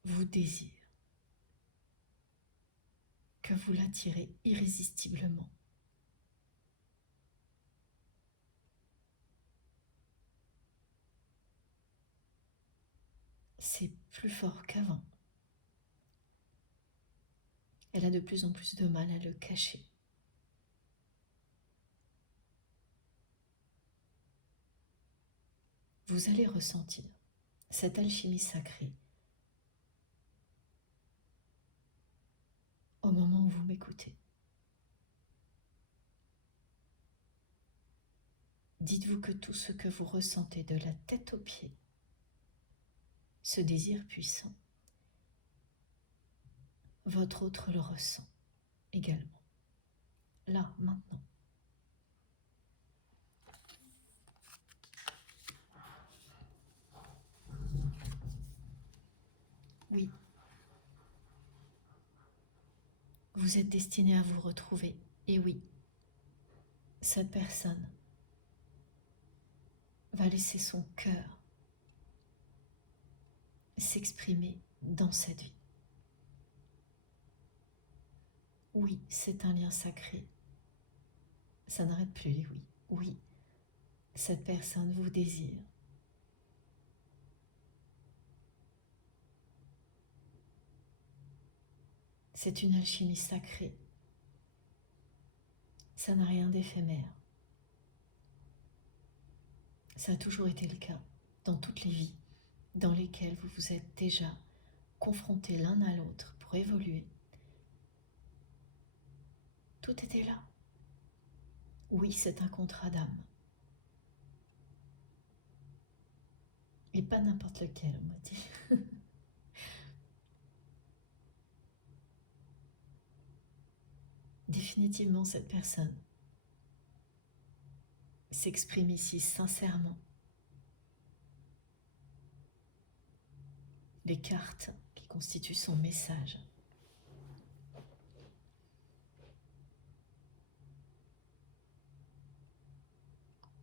vous désire, que vous l'attirez irrésistiblement. C'est plus fort qu'avant. Elle a de plus en plus de mal à le cacher. Vous allez ressentir cette alchimie sacrée au moment où vous m'écoutez. Dites-vous que tout ce que vous ressentez de la tête aux pieds, ce désir puissant, votre autre le ressent également, là, maintenant. Oui, vous êtes destiné à vous retrouver. Et oui, cette personne va laisser son cœur s'exprimer dans cette vie. Oui, c'est un lien sacré. Ça n'arrête plus les oui. Oui, cette personne vous désire. C'est une alchimie sacrée. Ça n'a rien d'éphémère. Ça a toujours été le cas dans toutes les vies dans lesquelles vous vous êtes déjà confrontés l'un à l'autre pour évoluer. Tout était là. Oui, c'est un contrat d'âme. Et pas n'importe lequel, on m'a dit. Définitivement, cette personne s'exprime ici sincèrement. Les cartes qui constituent son message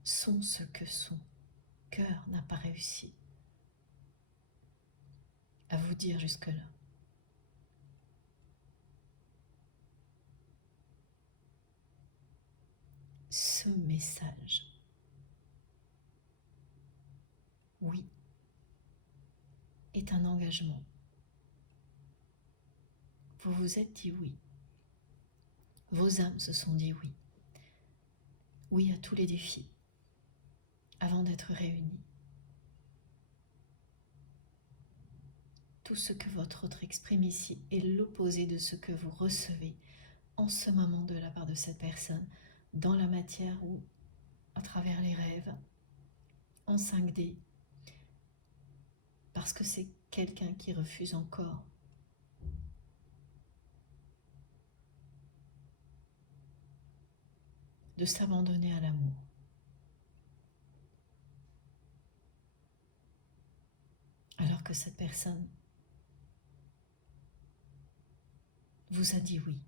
sont ce que son cœur n'a pas réussi à vous dire jusque-là. Ce message, oui, est un engagement. Vous vous êtes dit oui. Vos âmes se sont dit oui. Oui à tous les défis avant d'être réunis. Tout ce que votre autre exprime ici est l'opposé de ce que vous recevez en ce moment de la part de cette personne, dans la matière ou à travers les rêves, en 5D, parce que c'est quelqu'un qui refuse encore de s'abandonner à l'amour. Alors que cette personne vous a dit oui.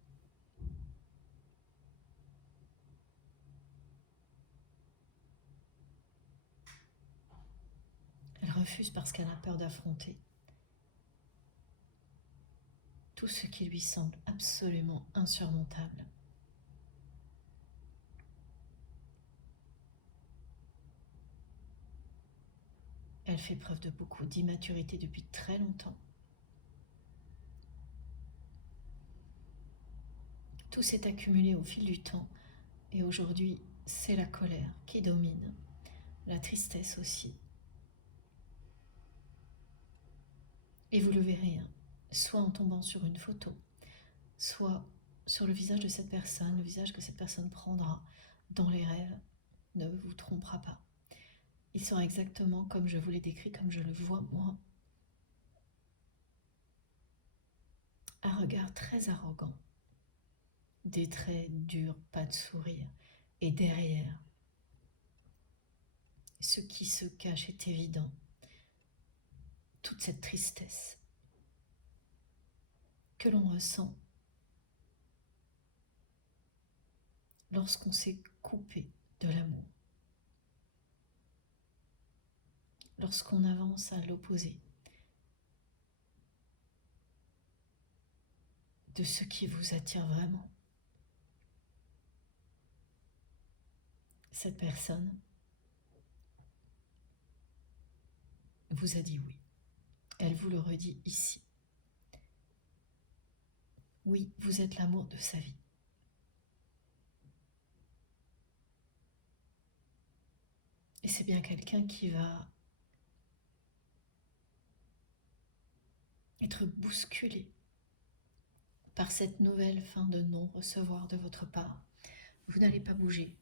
Elle refuse parce qu'elle a peur d'affronter tout ce qui lui semble absolument insurmontable. Elle fait preuve de beaucoup d'immaturité depuis très longtemps. Tout s'est accumulé au fil du temps et aujourd'hui, c'est la colère qui domine, la tristesse aussi. Et vous le verrez, hein, soit en tombant sur une photo, soit sur le visage de cette personne, le visage que cette personne prendra dans les rêves, ne vous trompera pas. Il sera exactement comme je vous l'ai décrit, comme je le vois moi. Un regard très arrogant, des traits durs, pas de sourire, et derrière, ce qui se cache est évident. Toute cette tristesse que l'on ressent lorsqu'on s'est coupé de l'amour, lorsqu'on avance à l'opposé de ce qui vous attire vraiment. Cette personne vous a dit oui. Elle vous le redit ici. Oui, vous êtes l'amour de sa vie. Et c'est bien quelqu'un qui va être bousculé par cette nouvelle fin de non-recevoir de votre part. Vous n'allez pas bouger.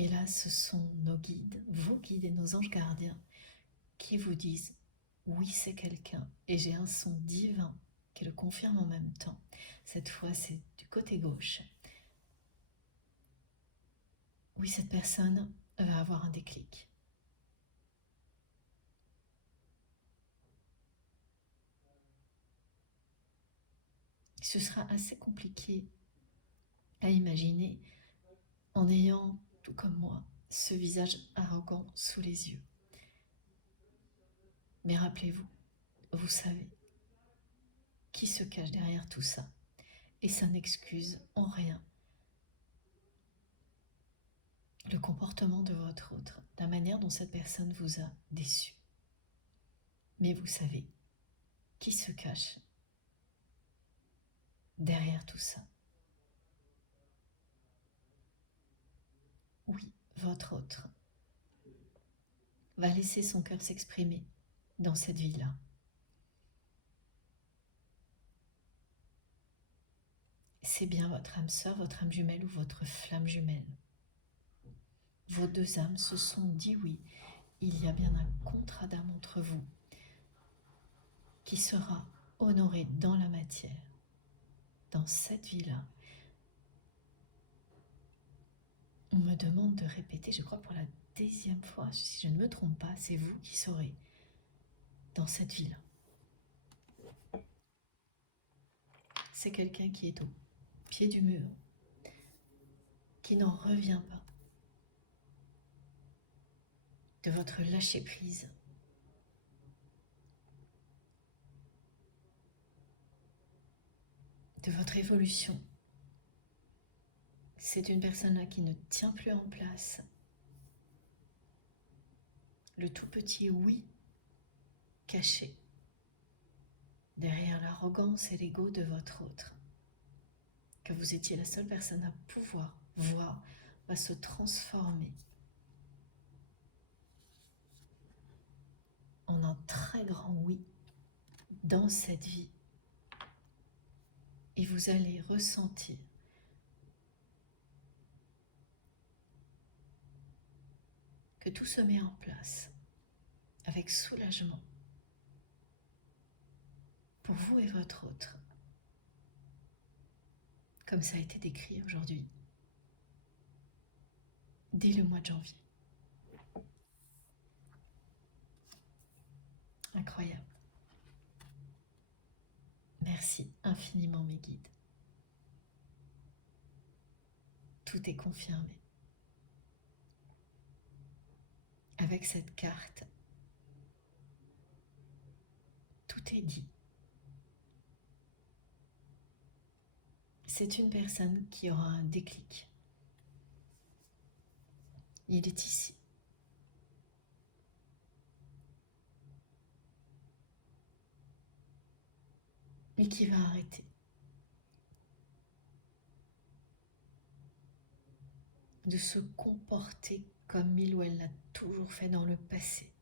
Et là, ce sont nos guides, vos guides et nos anges gardiens qui vous disent oui, c'est quelqu'un. Et j'ai un son divin qui le confirme en même temps. Cette fois, c'est du côté gauche. Oui, cette personne va avoir un déclic. Ce sera assez compliqué à imaginer en ayant, tout comme moi, ce visage arrogant sous les yeux. Mais rappelez-vous, vous savez qui se cache derrière tout ça. Et ça n'excuse en rien le comportement de votre autre, la manière dont cette personne vous a déçu. Mais vous savez qui se cache derrière tout ça. Oui, votre autre va laisser son cœur s'exprimer dans cette vie-là. C'est bien votre âme sœur, votre âme jumelle ou votre flamme jumelle. Vos deux âmes se sont dit oui. Il y a bien un contrat d'âme entre vous qui sera honoré dans la matière, dans cette vie-là. On me demande de répéter, je crois pour la 10e fois, si je ne me trompe pas, c'est vous qui saurez dans cette vie-là. C'est quelqu'un qui est au pied du mur, qui n'en revient pas de votre lâcher-prise, de votre évolution. C'est une personne-là qui ne tient plus en place le tout petit oui caché derrière l'arrogance et l'ego de votre autre, que vous étiez la seule personne à pouvoir voir, va se transformer en un très grand oui dans cette vie. Et vous allez ressentir que tout se met en place avec soulagement pour vous et votre autre, comme ça a été décrit aujourd'hui, dès le mois de janvier. Incroyable. Merci infiniment mes guides. Tout est confirmé. Avec cette carte, tout est dit. C'est une personne qui aura un déclic. Il est ici. Et qui va arrêter de se comporter comme il ou elle l'a toujours fait dans le passé.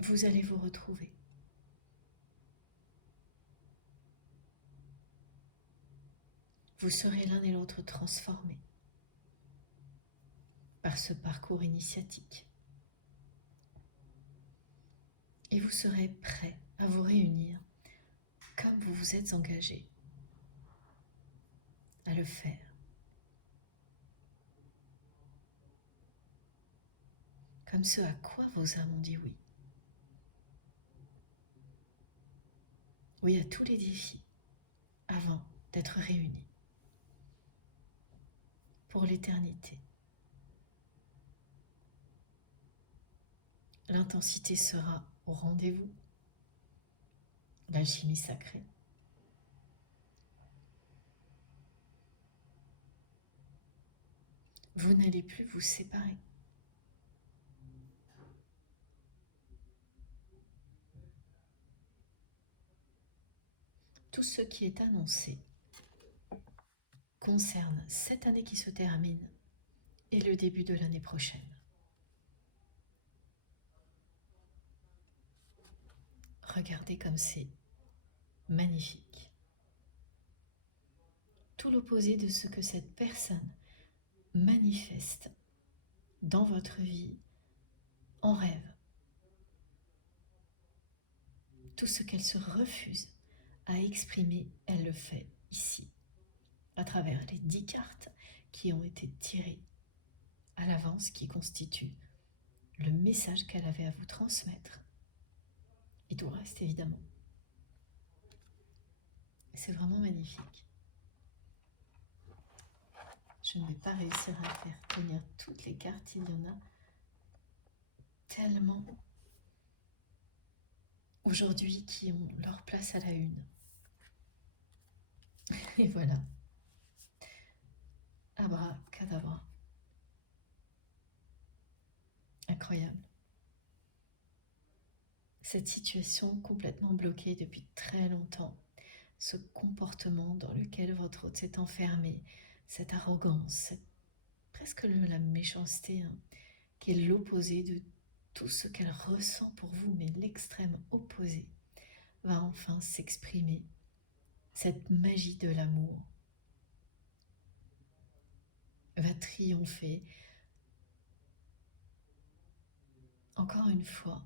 Vous allez vous retrouver. Vous serez l'un et l'autre transformés par ce parcours initiatique. Et vous serez prêts à vous réunir comme vous vous êtes engagés à le faire. Comme ce à quoi vos âmes ont dit oui. Oui à tous les défis avant d'être réunis pour l'éternité. L'intensité sera au rendez-vous, l'alchimie sacrée. Vous n'allez plus vous séparer. Tout ce qui est annoncé concerne cette année qui se termine et le début de l'année prochaine. Regardez comme c'est magnifique. Tout l'opposé de ce que cette personne manifeste dans votre vie en rêve. Tout ce qu'elle se refuse à exprimer, elle le fait ici, à travers les 10 cartes qui ont été tirées à l'avance, qui constituent le message qu'elle avait à vous transmettre. Et tout le reste, évidemment. C'est vraiment magnifique. Je ne vais pas réussir à faire tenir toutes les cartes, il y en a tellement aujourd'hui qui ont leur place à la une. Et voilà. Abracadabra. Incroyable. Cette situation complètement bloquée depuis très longtemps, ce comportement dans lequel votre hôte s'est enfermé, cette arrogance, presque la méchanceté, hein, qui est l'opposé de tout ce qu'elle ressent pour vous, mais l'extrême opposé, va enfin s'exprimer. Cette magie de l'amour va triompher. Encore une fois,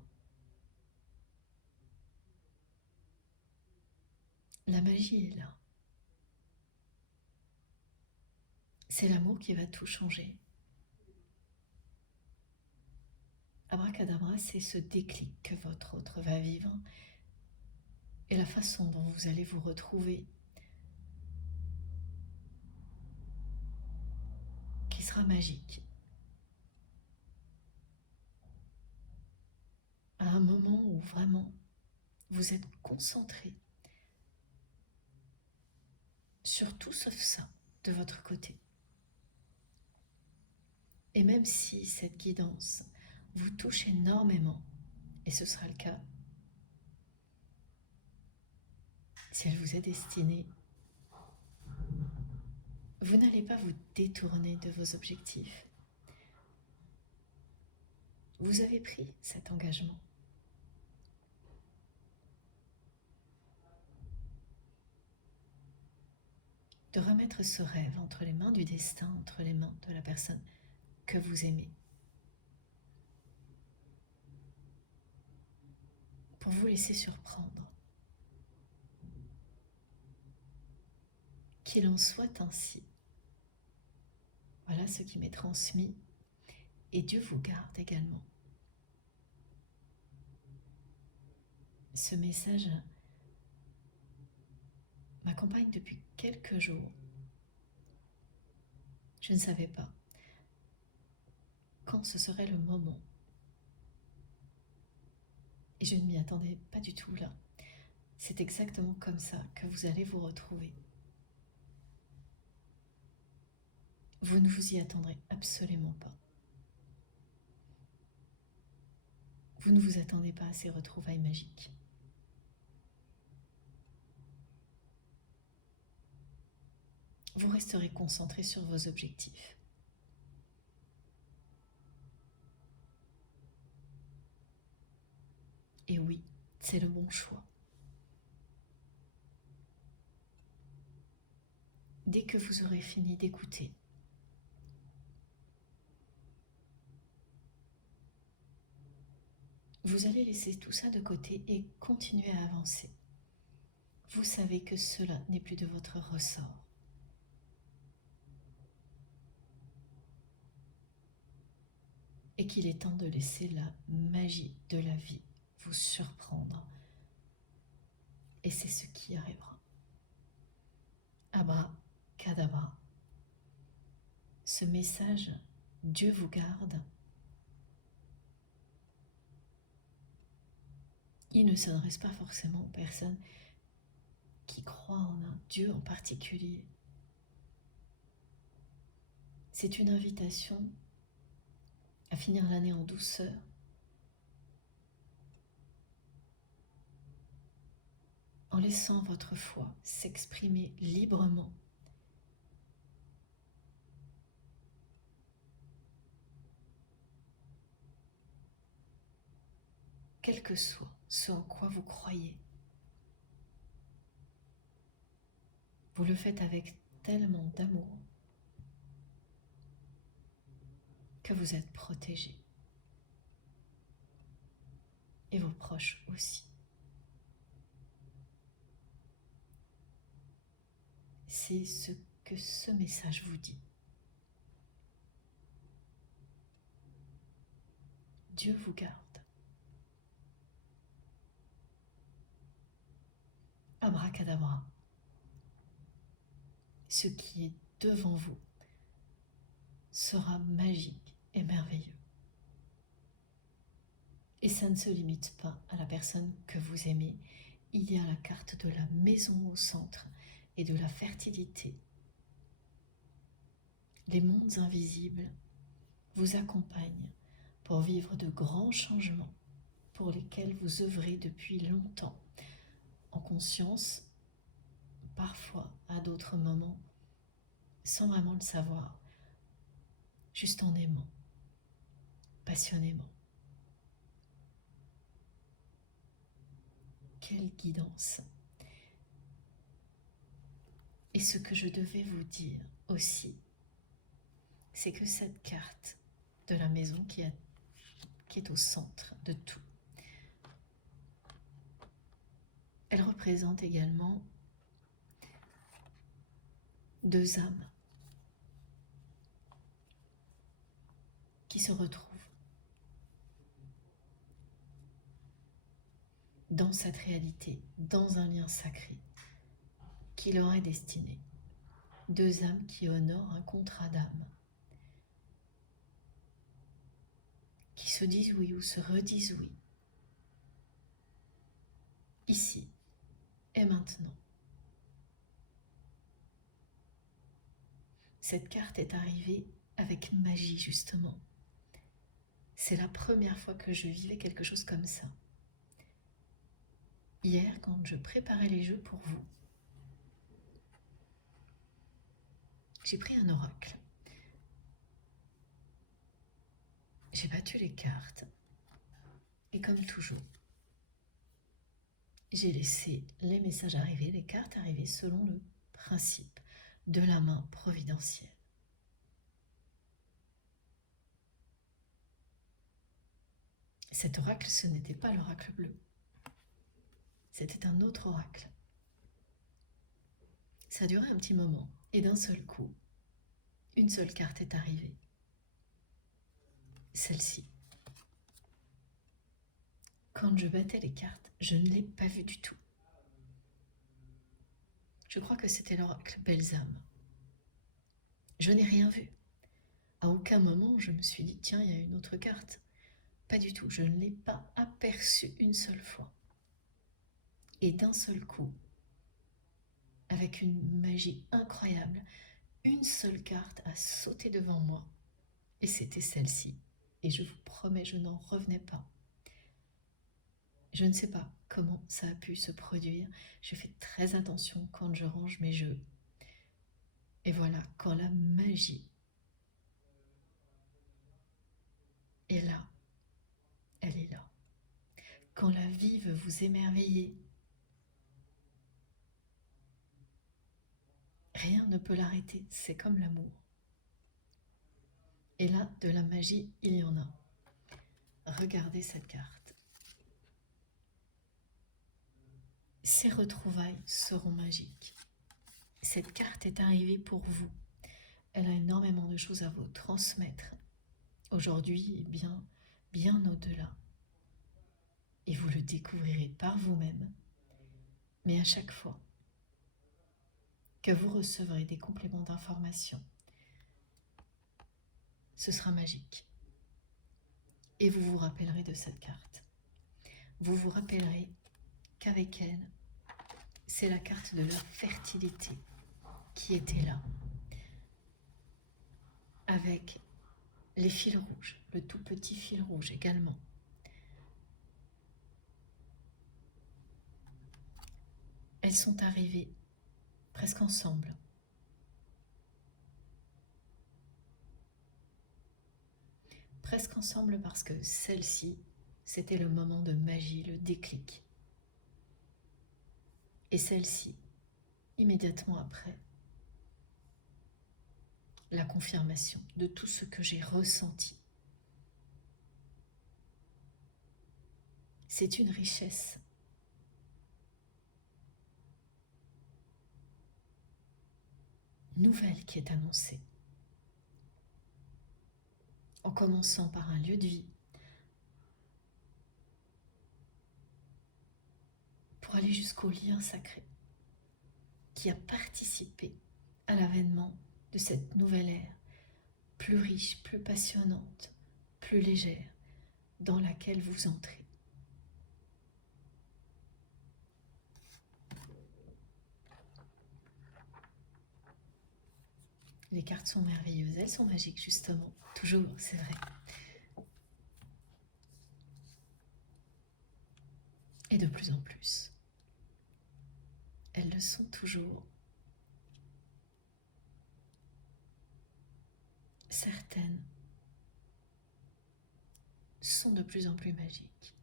la magie est là. C'est l'amour qui va tout changer. Abracadabra, c'est ce déclic que votre autre va vivre et la façon dont vous allez vous retrouver qui sera magique. À un moment où vraiment vous êtes concentré sur tout sauf ça de votre côté. Et même si cette guidance vous touche énormément, et ce sera le cas, si elle vous est destinée, vous n'allez pas vous détourner de vos objectifs. Vous avez pris cet engagement. De remettre ce rêve entre les mains du destin, entre les mains de la personne que vous aimez. Pour vous laisser surprendre. Qu'il en soit ainsi. Voilà ce qui m'est transmis. Et Dieu vous garde également. Ce message m'accompagne depuis quelques jours. Je ne savais pas quand ce serait le moment. Et je ne m'y attendais pas du tout là. C'est exactement comme ça que vous allez vous retrouver. Vous ne vous y attendrez absolument pas. Vous ne vous attendez pas à ces retrouvailles magiques. Vous resterez concentré sur vos objectifs. Et oui, c'est le bon choix. Dès que vous aurez fini d'écouter, vous allez laisser tout ça de côté et continuer à avancer. Vous savez que cela n'est plus de votre ressort. Et qu'il est temps de laisser la magie de la vie vous surprendre. Et c'est ce qui arrivera. Abracadabra. Ce message, Dieu vous garde, il ne s'adresse pas forcément aux personnes qui croient en un Dieu en particulier. C'est une invitation à finir l'année en douceur, en laissant votre foi s'exprimer librement. Quel que soit ce en quoi vous croyez. Vous le faites avec tellement d'amour que vous êtes protégé. Et vos proches aussi. C'est ce que ce message vous dit. Dieu vous garde. Abracadabra. Ce qui est devant vous sera magique et merveilleux. Et ça ne se limite pas à la personne que vous aimez. Il y a la carte de la maison au centre et de la fertilité. Les mondes invisibles vous accompagnent pour vivre de grands changements pour lesquels vous œuvrez depuis longtemps, en conscience, parfois à d'autres moments, sans vraiment le savoir, juste en aimant, passionnément. Quelle guidance! Et ce que je devais vous dire aussi, c'est que cette carte de la maison qui est au centre de tout, elle représente également deux âmes qui se retrouvent dans cette réalité, dans un lien sacré qui leur est destiné. Deux âmes qui honorent un contrat d'âme, qui se disent oui ou se redisent oui, ici et maintenant. Cette carte est arrivée avec magie, justement. C'est la première fois que je vivais quelque chose comme ça. Hier, quand je préparais les jeux pour vous, j'ai pris un oracle. J'ai battu les cartes. Et comme toujours, j'ai laissé les messages arriver, les cartes arriver selon le principe de la main providentielle. Cet oracle, ce n'était pas l'oracle bleu. C'était un autre oracle. Ça a duré un petit moment, et d'un seul coup, une seule carte est arrivée. Celle-ci. Quand je battais les cartes, je ne l'ai pas vue du tout. Je crois que c'était l'oracle Belzam. Je n'ai rien vu. À aucun moment, je me suis dit, tiens, il y a une autre carte. Pas du tout, je ne l'ai pas aperçue une seule fois. Et d'un seul coup, avec une magie incroyable, une seule carte a sauté devant moi. Et c'était celle-ci. Et je vous promets, je n'en revenais pas. Je ne sais pas comment ça a pu se produire. Je fais très attention quand je range mes jeux. Et voilà, quand la magie est là, elle est là. Quand la vie veut vous émerveiller, rien ne peut l'arrêter, c'est comme l'amour. Et là, de la magie, il y en a. Regardez cette carte. Ces retrouvailles seront magiques. Cette carte est arrivée pour vous. Elle a énormément de choses à vous transmettre. Aujourd'hui, et bien au-delà. Et vous le découvrirez par vous-même. Mais à chaque fois que vous recevrez des compléments d'information, ce sera magique. Et vous vous rappellerez de cette carte. Vous vous rappellerez qu'avec elle, c'est la carte de la fertilité qui était là. Avec les fils rouges, le tout petit fil rouge également. Elles sont arrivées presque ensemble. Presque ensemble parce que celle-ci, c'était le moment de magie, le déclic. Et celle-ci, immédiatement après la confirmation de tout ce que j'ai ressenti. C'est une richesse. Nouvelle qui est annoncée. En commençant par un lieu de vie, pour aller jusqu'au lien sacré qui a participé à l'avènement de cette nouvelle ère, plus riche, plus passionnante, plus légère, dans laquelle vous entrez. Les cartes sont merveilleuses, elles sont magiques justement, toujours, c'est vrai. Et de plus en plus, elles le sont toujours. Certaines sont de plus en plus magiques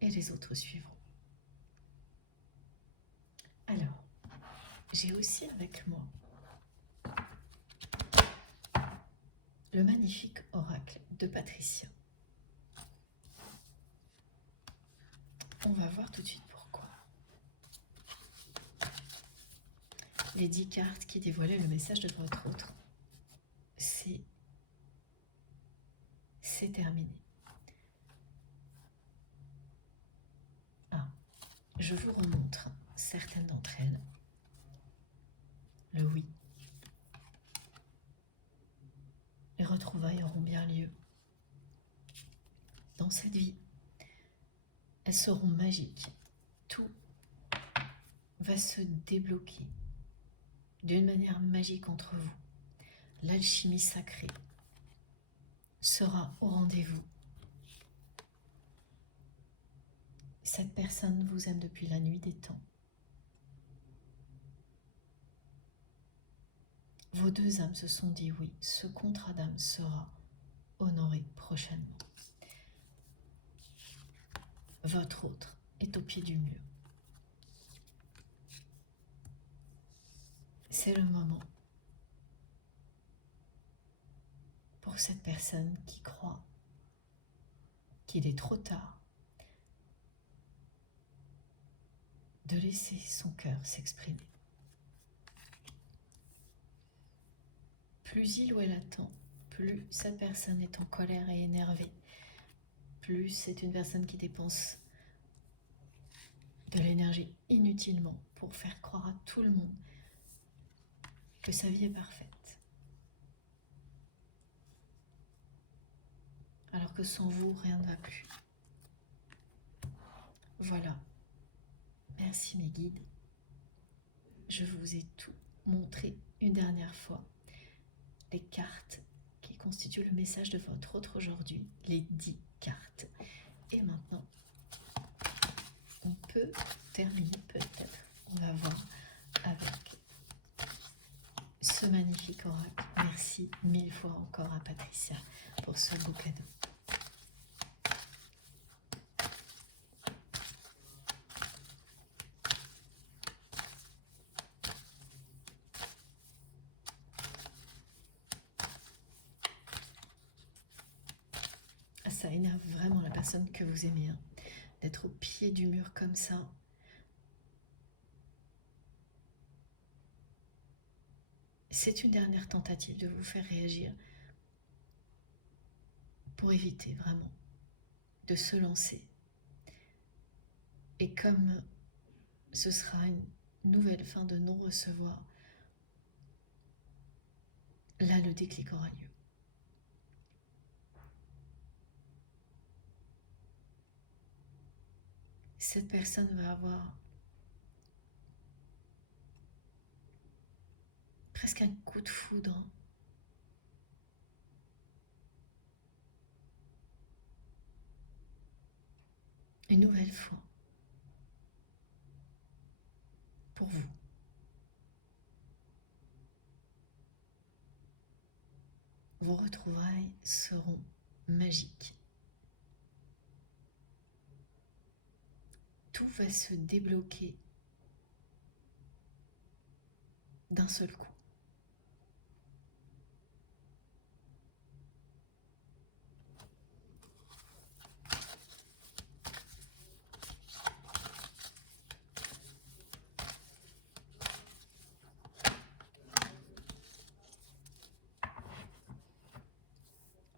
et les autres suivront. Alors, j'ai aussi avec moi le magnifique oracle de Patricia. On va voir tout de suite pourquoi. Les 10 cartes qui dévoilaient le message de votre autre, c'est terminé. Ah, je vous remontre certaines d'entre elles. Le oui. Les retrouvailles auront bien lieu dans cette vie. Elles seront magiques. Tout va se débloquer d'une manière magique entre vous. L'alchimie sacrée sera au rendez-vous. Cette personne vous aime depuis la nuit des temps. Vos deux âmes se sont dit oui, ce contrat d'âme sera honoré prochainement. Votre autre est au pied du mur. C'est le moment pour cette personne qui croit qu'il est trop tard de laisser son cœur s'exprimer. Plus il ou elle attend, plus cette personne est en colère et énervée, plus c'est une personne qui dépense de l'énergie inutilement pour faire croire à tout le monde que sa vie est parfaite. Alors que sans vous, rien ne va plus. Voilà. Merci mes guides. Je vous ai tout montré une dernière fois. Les cartes qui constituent le message de votre autre aujourd'hui, les 10 cartes. Et maintenant, on peut terminer peut-être, on va voir, avec ce magnifique oracle. Merci 1000 fois encore à Patricia pour ce beau cadeau. Ça énerve vraiment la personne que vous aimez, hein, d'être au pied du mur comme ça. C'est une dernière tentative de vous faire réagir pour éviter vraiment de se lancer. Et comme ce sera une nouvelle fin de non-recevoir, là le déclic aura lieu. Cette personne va avoir presque un coup de foudre. Une nouvelle fois. Pour vous. Vos retrouvailles seront magiques. Tout va se débloquer d'un seul coup.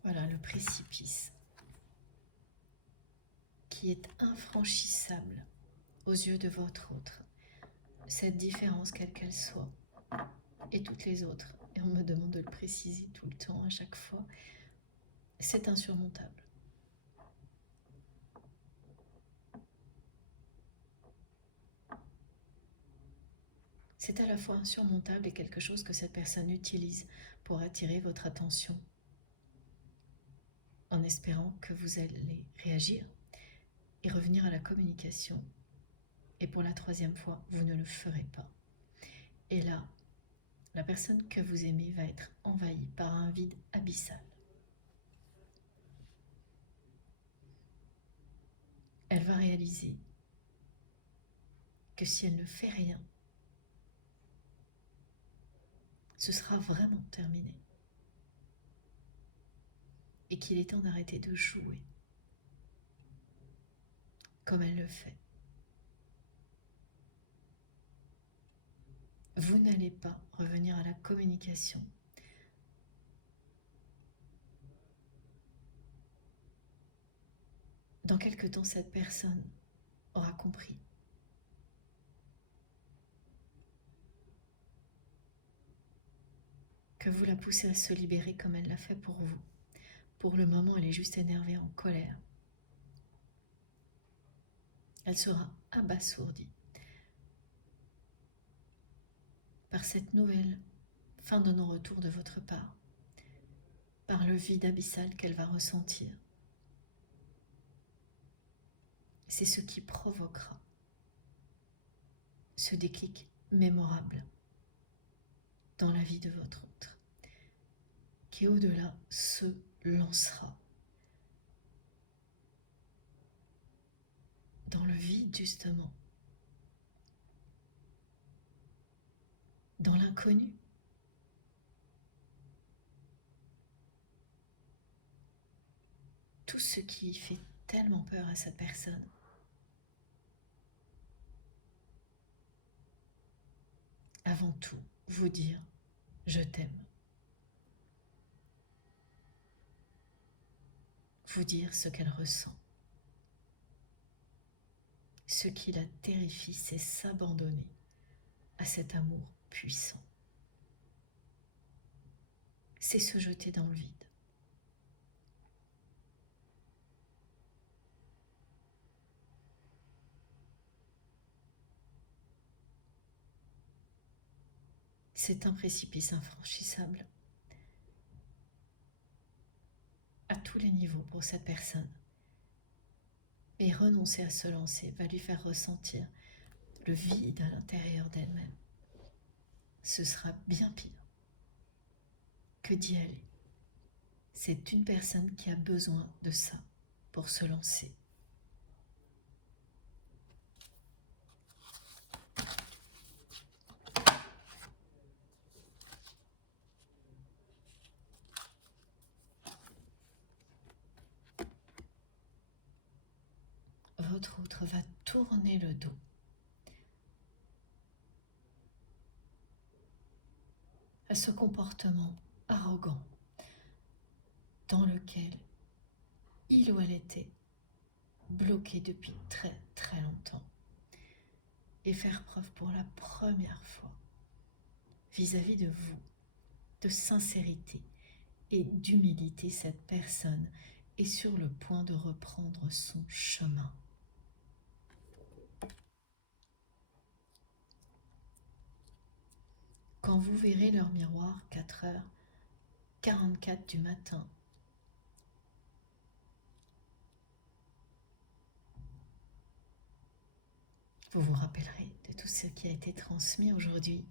Voilà le précipice qui est infranchissable aux yeux de votre autre. Cette différence, quelle qu'elle soit, et toutes les autres, et on me demande de le préciser tout le temps, à chaque fois, c'est insurmontable. C'est à la fois insurmontable et quelque chose que cette personne utilise pour attirer votre attention, en espérant que vous allez réagir et revenir à la communication. Et pour la troisième fois, vous ne le ferez pas. Et là, la personne que vous aimez va être envahie par un vide abyssal. Elle va réaliser que si elle ne fait rien, ce sera vraiment terminé. Et qu'il est temps d'arrêter de jouer comme elle le fait. Vous n'allez pas revenir à la communication. Dans quelque temps, cette personne aura compris que vous la poussez à se libérer comme elle l'a fait pour vous. Pour le moment, elle est juste énervée, en colère. Elle sera abasourdie par cette nouvelle fin de non-retour de votre part, par le vide abyssal qu'elle va ressentir. C'est ce qui provoquera ce déclic mémorable dans la vie de votre autre, qui au-delà se lancera dans le vide justement, dans l'inconnu. Tout ce qui fait tellement peur à cette personne. Avant tout, vous dire « je t'aime ». Vous dire ce qu'elle ressent. Ce qui la terrifie, c'est s'abandonner à cet amour puissant. C'est se jeter dans le vide. C'est un précipice infranchissable à tous les niveaux pour cette personne. Et renoncer à se lancer va lui faire ressentir le vide à l'intérieur d'elle-même. Ce sera bien pire que d'y aller. C'est une personne qui a besoin de ça pour se lancer. Votre autre va tourner le dos à ce comportement arrogant dans lequel il ou elle était bloqué depuis très très longtemps et faire preuve pour la première fois vis-à-vis de vous de sincérité et d'humilité. Cette personne est sur le point de reprendre son chemin. Quand vous verrez leur miroir 4h44 du matin, vous vous rappellerez de tout ce qui a été transmis aujourd'hui.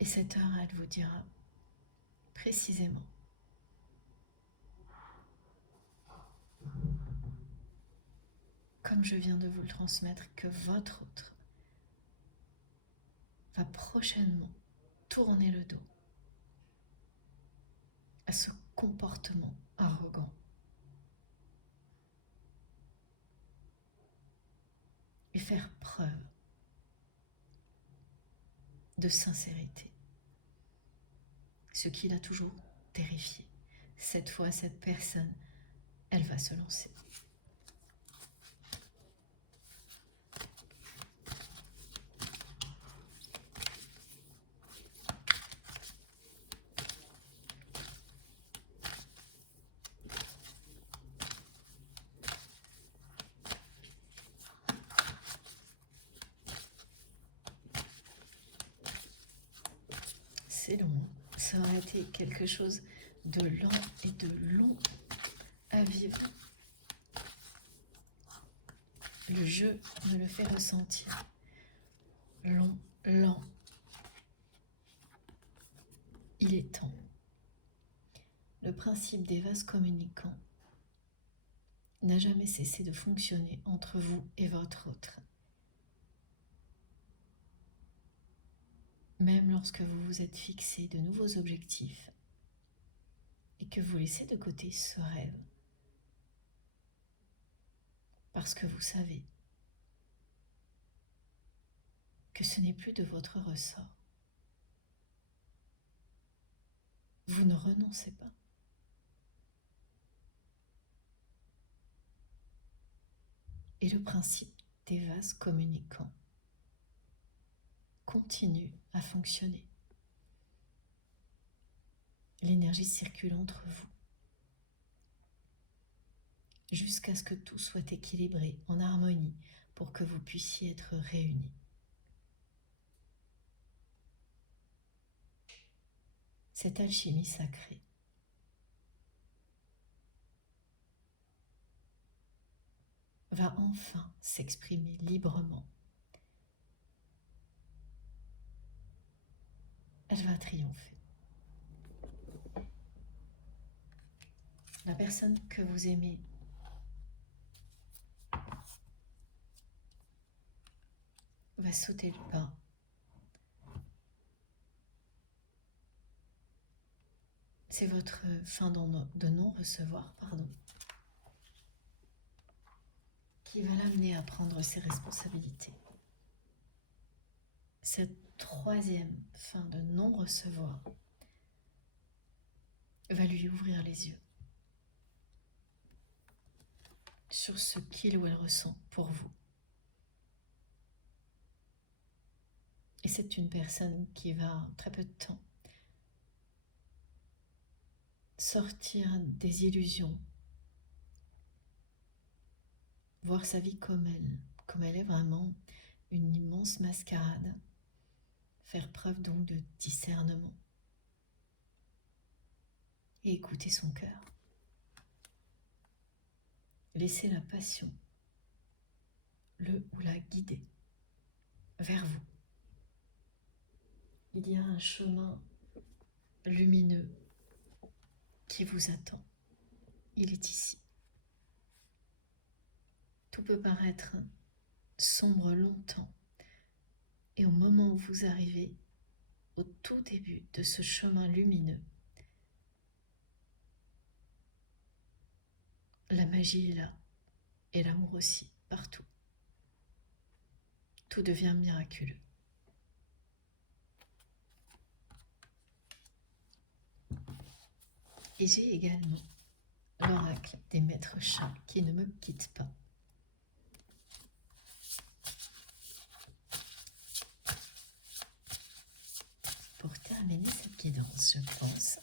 Et cette heure, elle vous dira précisément comme je viens de vous le transmettre, que votre autre va prochainement tourner le dos à ce comportement arrogant et faire preuve de sincérité, ce qui l'a toujours terrifié. Cette fois, cette personne, elle va se lancer. C'est long, ça aurait été quelque chose de lent et de long à vivre. Le jeu me le fait ressentir. Long, lent. Il est temps. Le principe des vases communicants n'a jamais cessé de fonctionner entre vous et votre autre. Même lorsque vous vous êtes fixé de nouveaux objectifs et que vous laissez de côté ce rêve, parce que vous savez que ce n'est plus de votre ressort. Vous ne renoncez pas. Et le principe des vases communicants continue à fonctionner. L'énergie circule entre vous jusqu'à ce que tout soit équilibré, en harmonie, pour que vous puissiez être réunis. Cette alchimie sacrée va enfin s'exprimer librement. Elle va triompher. La personne que vous aimez va sauter le pas. C'est votre fin de non-recevoir, qui va l'amener à prendre ses responsabilités. Cette troisième fin de non-recevoir va lui ouvrir les yeux sur ce qu'il ou elle ressent pour vous. Et c'est une personne qui va, en très peu de temps, sortir des illusions, voir sa vie comme elle est vraiment, une immense mascarade, faire preuve donc de discernement et écouter son cœur. Laissez la passion le ou la guider vers vous. Il y a un chemin lumineux qui vous attend. Il est ici. Tout peut paraître sombre longtemps. Et au moment où vous arrivez au tout début de ce chemin lumineux, la magie est là, et l'amour aussi, partout. Tout devient miraculeux. Et j'ai également l'oracle des maîtres chats qui ne me quitte pas. Pour terminer cette guidance, je pense,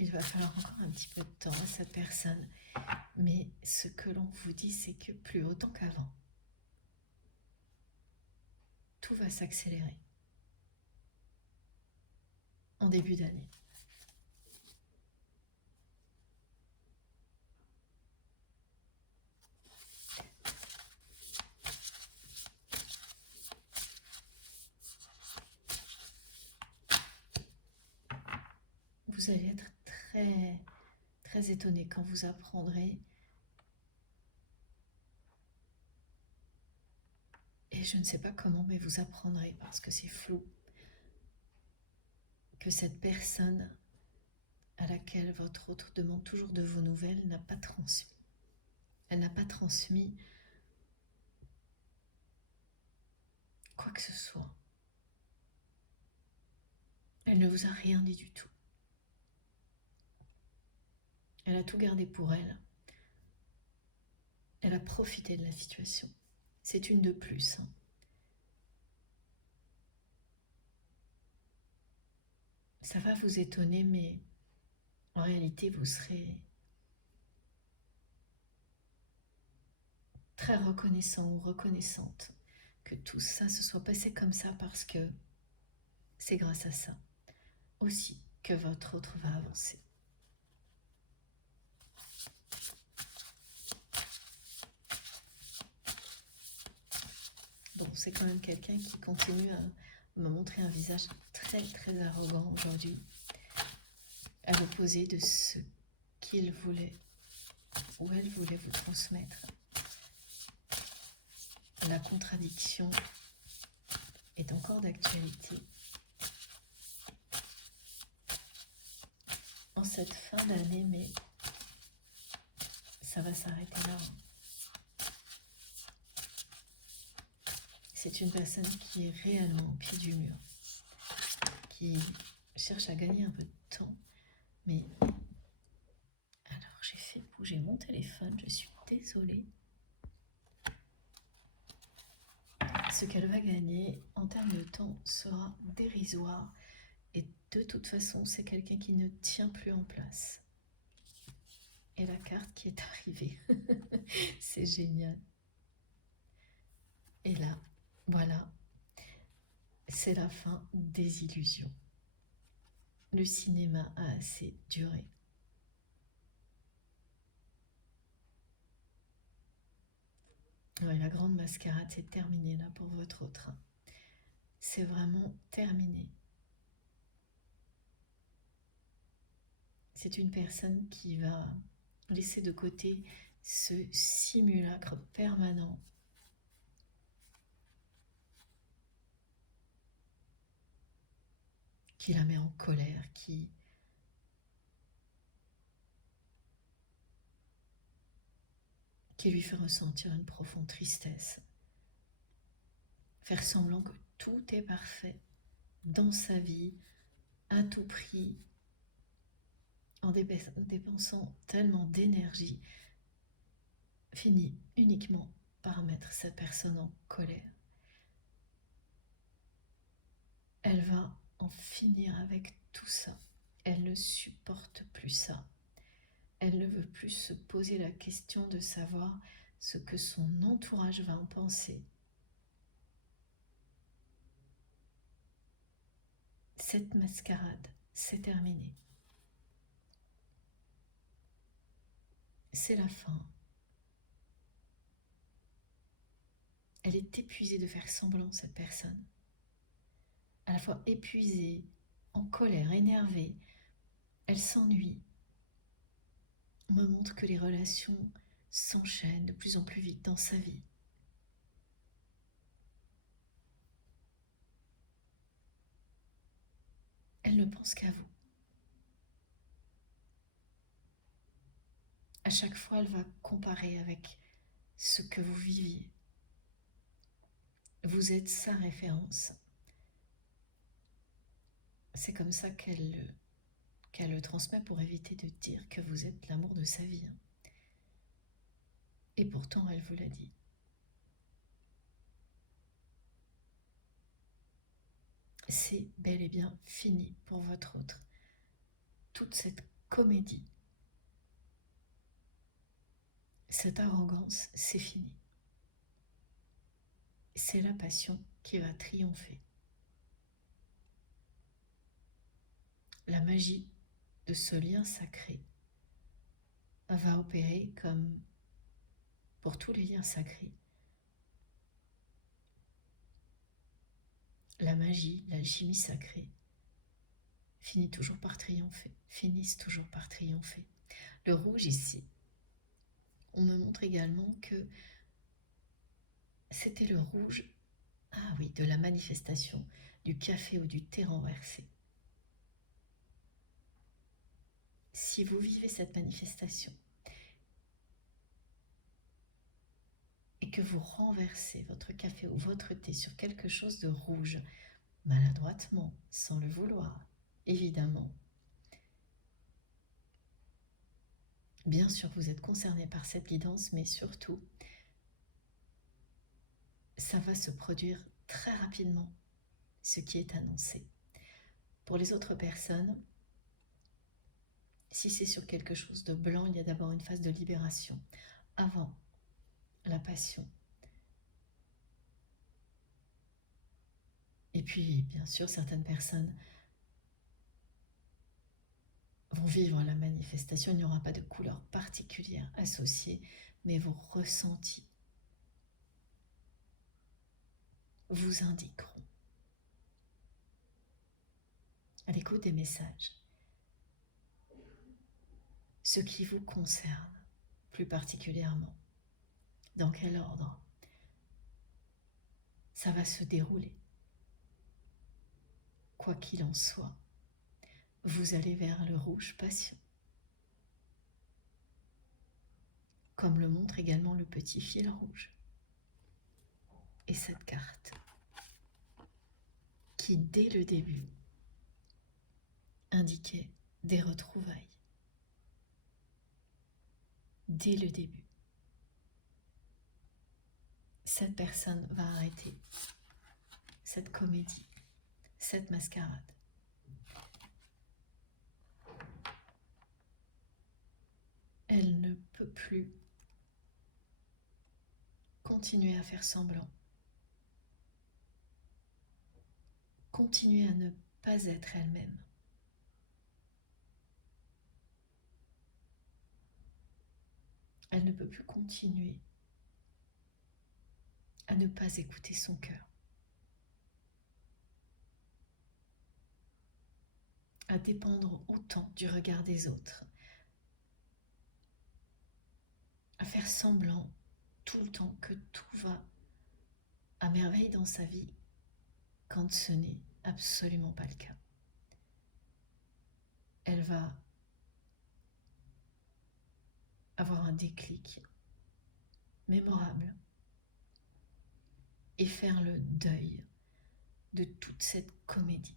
il va falloir encore un petit peu de temps à cette personne, mais ce que l'on vous dit, c'est que plus autant qu'avant, tout va s'accélérer en début d'année. vous allez être très, très étonné quand vous apprendrez, et je ne sais pas comment, mais vous apprendrez parce que c'est flou, que cette personne à laquelle votre autre demande toujours de vos nouvelles n'a pas transmis. Elle n'a pas transmis quoi que ce soit. Elle ne vous a rien dit du tout. Elle a tout gardé pour elle. Elle a profité de la situation. C'est une de plus. Ça va vous étonner, mais en réalité, vous serez très reconnaissant ou reconnaissante que tout ça se soit passé comme ça, parce que c'est grâce à ça aussi que votre autre va avancer. Bon, c'est quand même quelqu'un qui continue à me montrer un visage très très arrogant aujourd'hui, à l'opposé de ce qu'il voulait ou elle voulait vous transmettre. La contradiction est encore d'actualité. En cette fin d'année, mais ça va s'arrêter là. C'est une personne qui est réellement au pied du mur, qui cherche à gagner un peu de temps, mais... Alors, j'ai fait bouger mon téléphone, je suis désolée. Ce qu'elle va gagner en termes de temps sera dérisoire, et de toute façon, c'est quelqu'un qui ne tient plus en place. Et la carte qui est arrivée, c'est génial. Et là, voilà, c'est la fin des illusions. Le cinéma a assez duré. Ouais, la grande mascarade, c'est terminé là pour votre autre. C'est vraiment terminé. C'est une personne qui va laisser de côté ce simulacre permanent qui la met en colère, qui lui fait ressentir une profonde tristesse. Faire semblant que tout est parfait dans sa vie, à tout prix, en dépensant tellement d'énergie, finit uniquement par mettre cette personne en colère. Elle va en finir avec tout ça. Elle ne supporte plus ça. Elle ne veut plus se poser la question de savoir ce que son entourage va en penser. Cette mascarade, c'est terminé. C'est la fin. Elle est épuisée de faire semblant, cette personne. À la fois épuisée, en colère, énervée. Elle s'ennuie. On me montre que les relations s'enchaînent de plus en plus vite dans sa vie. Elle ne pense qu'à vous. À chaque fois, elle va comparer avec ce que vous viviez. Vous êtes sa référence. C'est comme ça qu'elle le transmet pour éviter de dire que vous êtes l'amour de sa vie. Et pourtant, elle vous l'a dit. C'est bel et bien fini pour votre autre. Toute cette comédie, cette arrogance, c'est fini. C'est la passion qui va triompher. La magie de ce lien sacré va opérer comme pour tous les liens sacrés. La magie, l'alchimie sacrée finissent toujours par triompher. Le rouge ici, on me montre également que c'était le rouge, ah oui, de la manifestation du café ou du thé renversé. Si vous vivez cette manifestation et que vous renversez votre café ou votre thé sur quelque chose de rouge, maladroitement, sans le vouloir, évidemment, bien sûr vous êtes concerné par cette guidance, mais surtout, ça va se produire très rapidement, ce qui est annoncé. Pour les autres personnes, si c'est sur quelque chose de blanc, il y a d'abord une phase de libération, avant la passion. Et puis, bien sûr, certaines personnes vont vivre la manifestation. Il n'y aura pas de couleur particulière associée, mais vos ressentis vous indiqueront, à l'écoute des messages, ce qui vous concerne plus particulièrement, dans quel ordre ça va se dérouler. Quoi qu'il en soit, vous allez vers le rouge passion, comme le montre également le petit fil rouge. Et cette carte, qui dès le début indiquait des retrouvailles, dès le début, cette personne va arrêter cette comédie, cette mascarade. Elle ne peut plus continuer à faire semblant, continuer à ne pas être elle-même. Elle ne peut plus continuer à ne pas écouter son cœur, à dépendre autant du regard des autres, à faire semblant tout le temps que tout va à merveille dans sa vie, quand ce n'est absolument pas le cas. Elle va avoir un déclic mémorable et faire le deuil de toute cette comédie.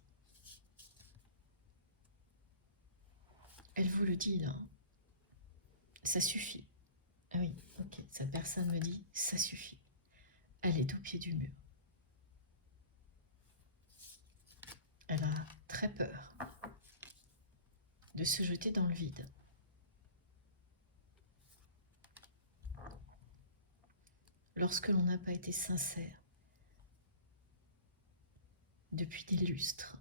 Elle vous le dit là, ça suffit. Ah oui, ok, cette personne me dit, ça suffit. Elle est au pied du mur. Elle a très peur de se jeter dans le vide. Lorsque l'on n'a pas été sincère depuis des lustres,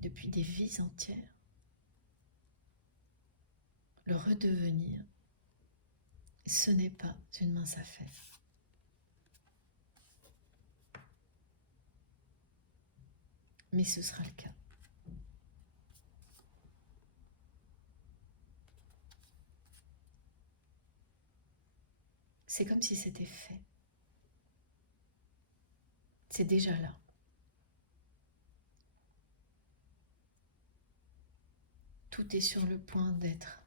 depuis des vies entières, le redevenir, ce n'est pas une mince affaire. Mais ce sera le cas. C'est comme si c'était fait. C'est déjà là. Tout est sur le point d'être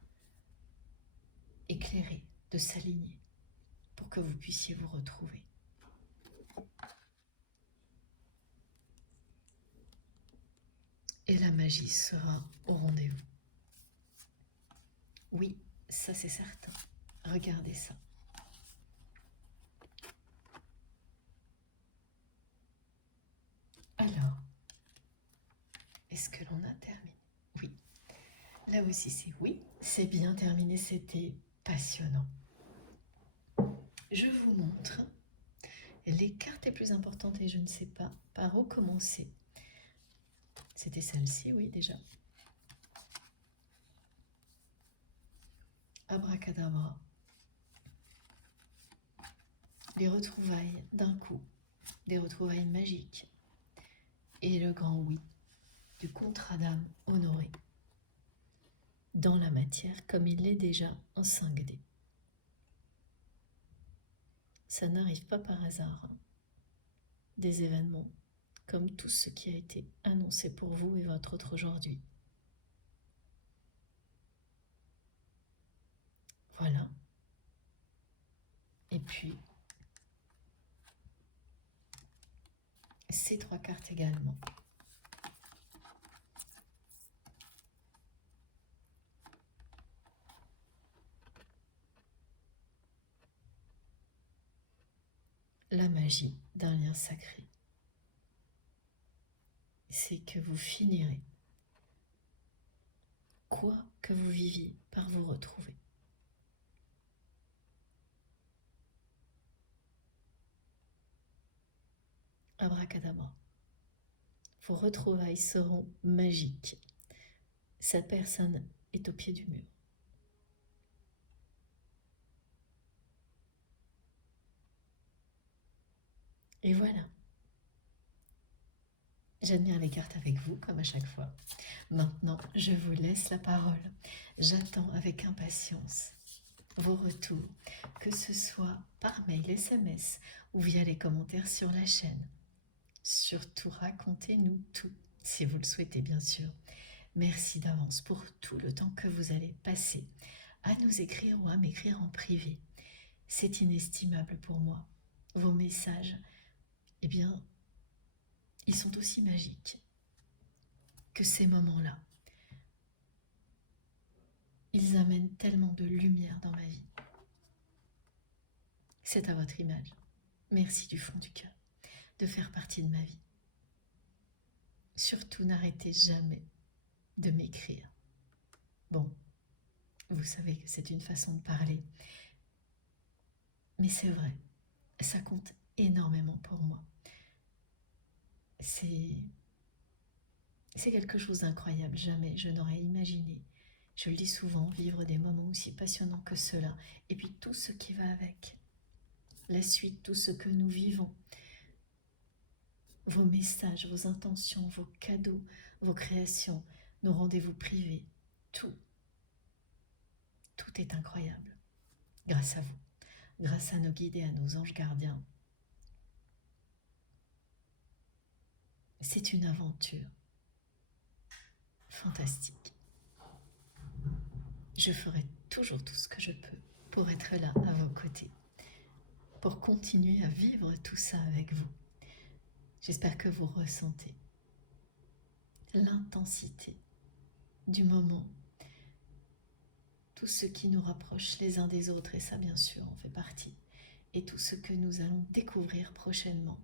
éclairé, de s'aligner, pour que vous puissiez vous retrouver. Et la magie sera au rendez-vous. Oui, ça c'est certain. Regardez ça. Alors, est-ce que l'on a terminé? Oui. Là aussi c'est oui, c'est bien terminé, c'était passionnant. Je vous montre les cartes les plus importantes et je ne sais pas par où commencer. C'était celle-ci, oui, déjà. Abracadabra. Les retrouvailles d'un coup, des retrouvailles magiques. Et le grand oui. du contrat d'âme honoré dans la matière comme il l'est déjà en 5D. Ça n'arrive pas par hasard, hein. Des événements comme tout ce qui a été annoncé pour vous et votre autre aujourd'hui. Voilà. Et puis, ces 3 cartes également. La magie d'un lien sacré. C'est que vous finirez, quoi que vous viviez, par vous retrouver. Abracadabra. Vos retrouvailles seront magiques. Cette personne est au pied du mur. Et voilà. J'admire les cartes avec vous, comme à chaque fois. Maintenant, je vous laisse la parole. J'attends avec impatience vos retours, que ce soit par mail, SMS ou via les commentaires sur la chaîne. Surtout, racontez-nous tout, si vous le souhaitez bien sûr. Merci d'avance pour tout le temps que vous allez passer à nous écrire ou à m'écrire en privé. C'est inestimable pour moi. Vos messages, eh bien, ils sont aussi magiques que ces moments-là. Ils amènent tellement de lumière dans ma vie. C'est à votre image. Merci du fond du cœur de faire partie de ma vie. Surtout, n'arrêtez jamais de m'écrire. Bon, vous savez que c'est une façon de parler, mais c'est vrai, ça compte énormément pour moi. C'est quelque chose d'incroyable. Jamais je n'aurais imaginé, je le dis souvent, vivre des moments aussi passionnants que cela. Et puis tout ce qui va avec. La suite, tout ce que nous vivons. Vos messages, vos intentions, vos cadeaux, vos créations, nos rendez-vous privés. Tout est incroyable. Grâce à vous. Grâce à nos guides et à nos anges gardiens. C'est une aventure fantastique. Je ferai toujours tout ce que je peux pour être là à vos côtés, pour continuer à vivre tout ça avec vous. J'espère que vous ressentez l'intensité du moment, tout ce qui nous rapproche les uns des autres, et ça bien sûr en fait partie, et tout ce que nous allons découvrir prochainement.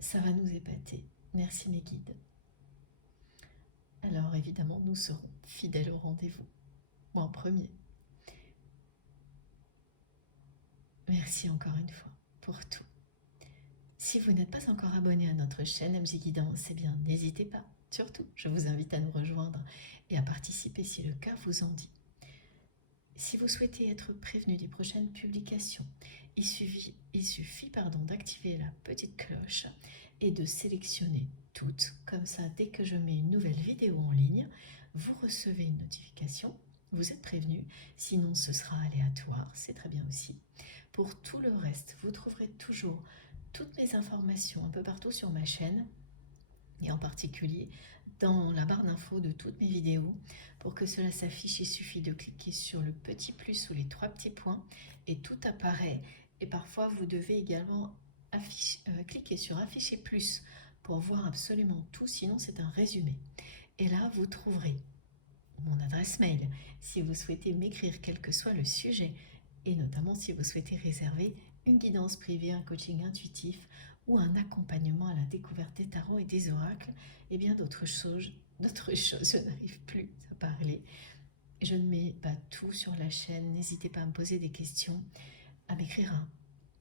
Ça va nous épater. Merci mes guides. Alors évidemment, nous serons fidèles au rendez-vous. Moi en premier. Merci encore une fois pour tout. Si vous n'êtes pas encore abonné à notre chaîne MJ Guidance, eh bien n'hésitez pas. Surtout, je vous invite à nous rejoindre et à participer si le cas vous en dit. Si vous souhaitez être prévenu des prochaines publications, il suffit d'activer la petite cloche et de sélectionner toutes. Comme ça, dès que je mets une nouvelle vidéo en ligne, vous recevez une notification, vous êtes prévenu. Sinon, ce sera aléatoire, c'est très bien aussi. Pour tout le reste, vous trouverez toujours toutes mes informations un peu partout sur ma chaîne, et en particulier dans la barre d'infos de toutes mes vidéos. Pour que cela s'affiche, il suffit de cliquer sur le petit plus ou les 3 petits points et tout apparaît. Et parfois, vous devez également cliquer sur afficher plus pour voir absolument tout, sinon c'est un résumé. Et là, vous trouverez mon adresse mail si vous souhaitez m'écrire quel que soit le sujet, et notamment si vous souhaitez réserver une guidance privée, un coaching intuitif ou un accompagnement à la découverte des tarots et des oracles, et bien d'autres choses, je n'arrive plus à parler. Je ne mets pas tout sur la chaîne, n'hésitez pas à me poser des questions, à m'écrire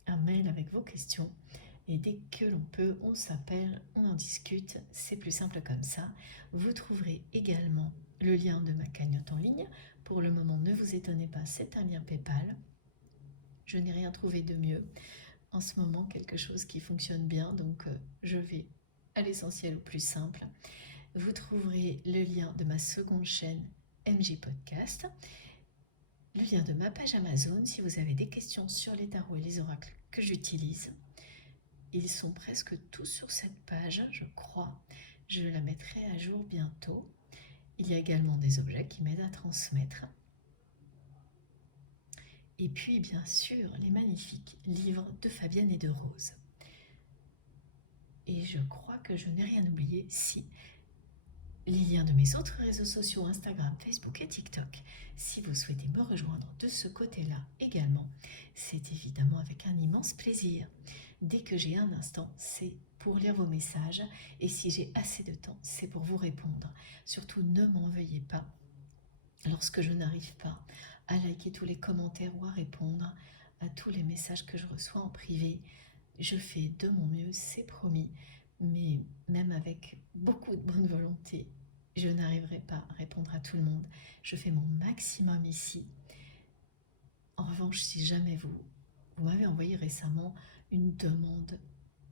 un mail avec vos questions, et dès que l'on peut, on s'appelle, on en discute, c'est plus simple comme ça. Vous trouverez également le lien de ma cagnotte en ligne. Pour le moment, ne vous étonnez pas, c'est un lien PayPal. Je n'ai rien trouvé de mieux. En ce moment, quelque chose qui fonctionne bien, donc je vais à l'essentiel au plus simple. Vous trouverez le lien de ma seconde chaîne MJ Podcast, le lien de ma page Amazon si vous avez des questions sur les tarots et les oracles que j'utilise. Ils sont presque tous sur cette page, je crois. Je la mettrai à jour bientôt. Il y a également des objets qui m'aident à transmettre. Et puis, bien sûr, les magnifiques livres de Fabienne et de Rose. Et je crois que je n'ai rien oublié. Si, les liens de mes autres réseaux sociaux, Instagram, Facebook et TikTok, si vous souhaitez me rejoindre de ce côté-là également, c'est évidemment avec un immense plaisir. Dès que j'ai un instant, c'est pour lire vos messages, et si j'ai assez de temps, c'est pour vous répondre. Surtout, ne m'en veuillez pas lorsque je n'arrive pas à liker tous les commentaires ou à répondre à tous les messages que je reçois en privé. Je fais de mon mieux, c'est promis, mais même avec beaucoup de bonne volonté, je n'arriverai pas à répondre à tout le monde. Je fais mon maximum ici. En revanche, si jamais vous m'avez envoyé récemment une demande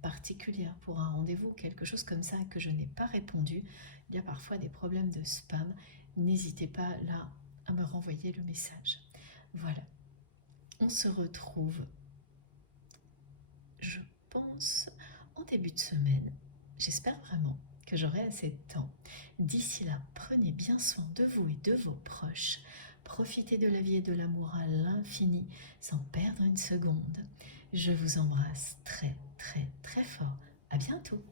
particulière pour un rendez-vous, quelque chose comme ça, que je n'ai pas répondu, il y a parfois des problèmes de spam, n'hésitez pas là à me renvoyer le message. Voilà, on se retrouve, je pense, en début de semaine. J'espère vraiment que j'aurai assez de temps. D'ici là, prenez bien soin de vous et de vos proches. Profitez de la vie et de l'amour à l'infini sans perdre une seconde. Je vous embrasse très très très fort. À bientôt.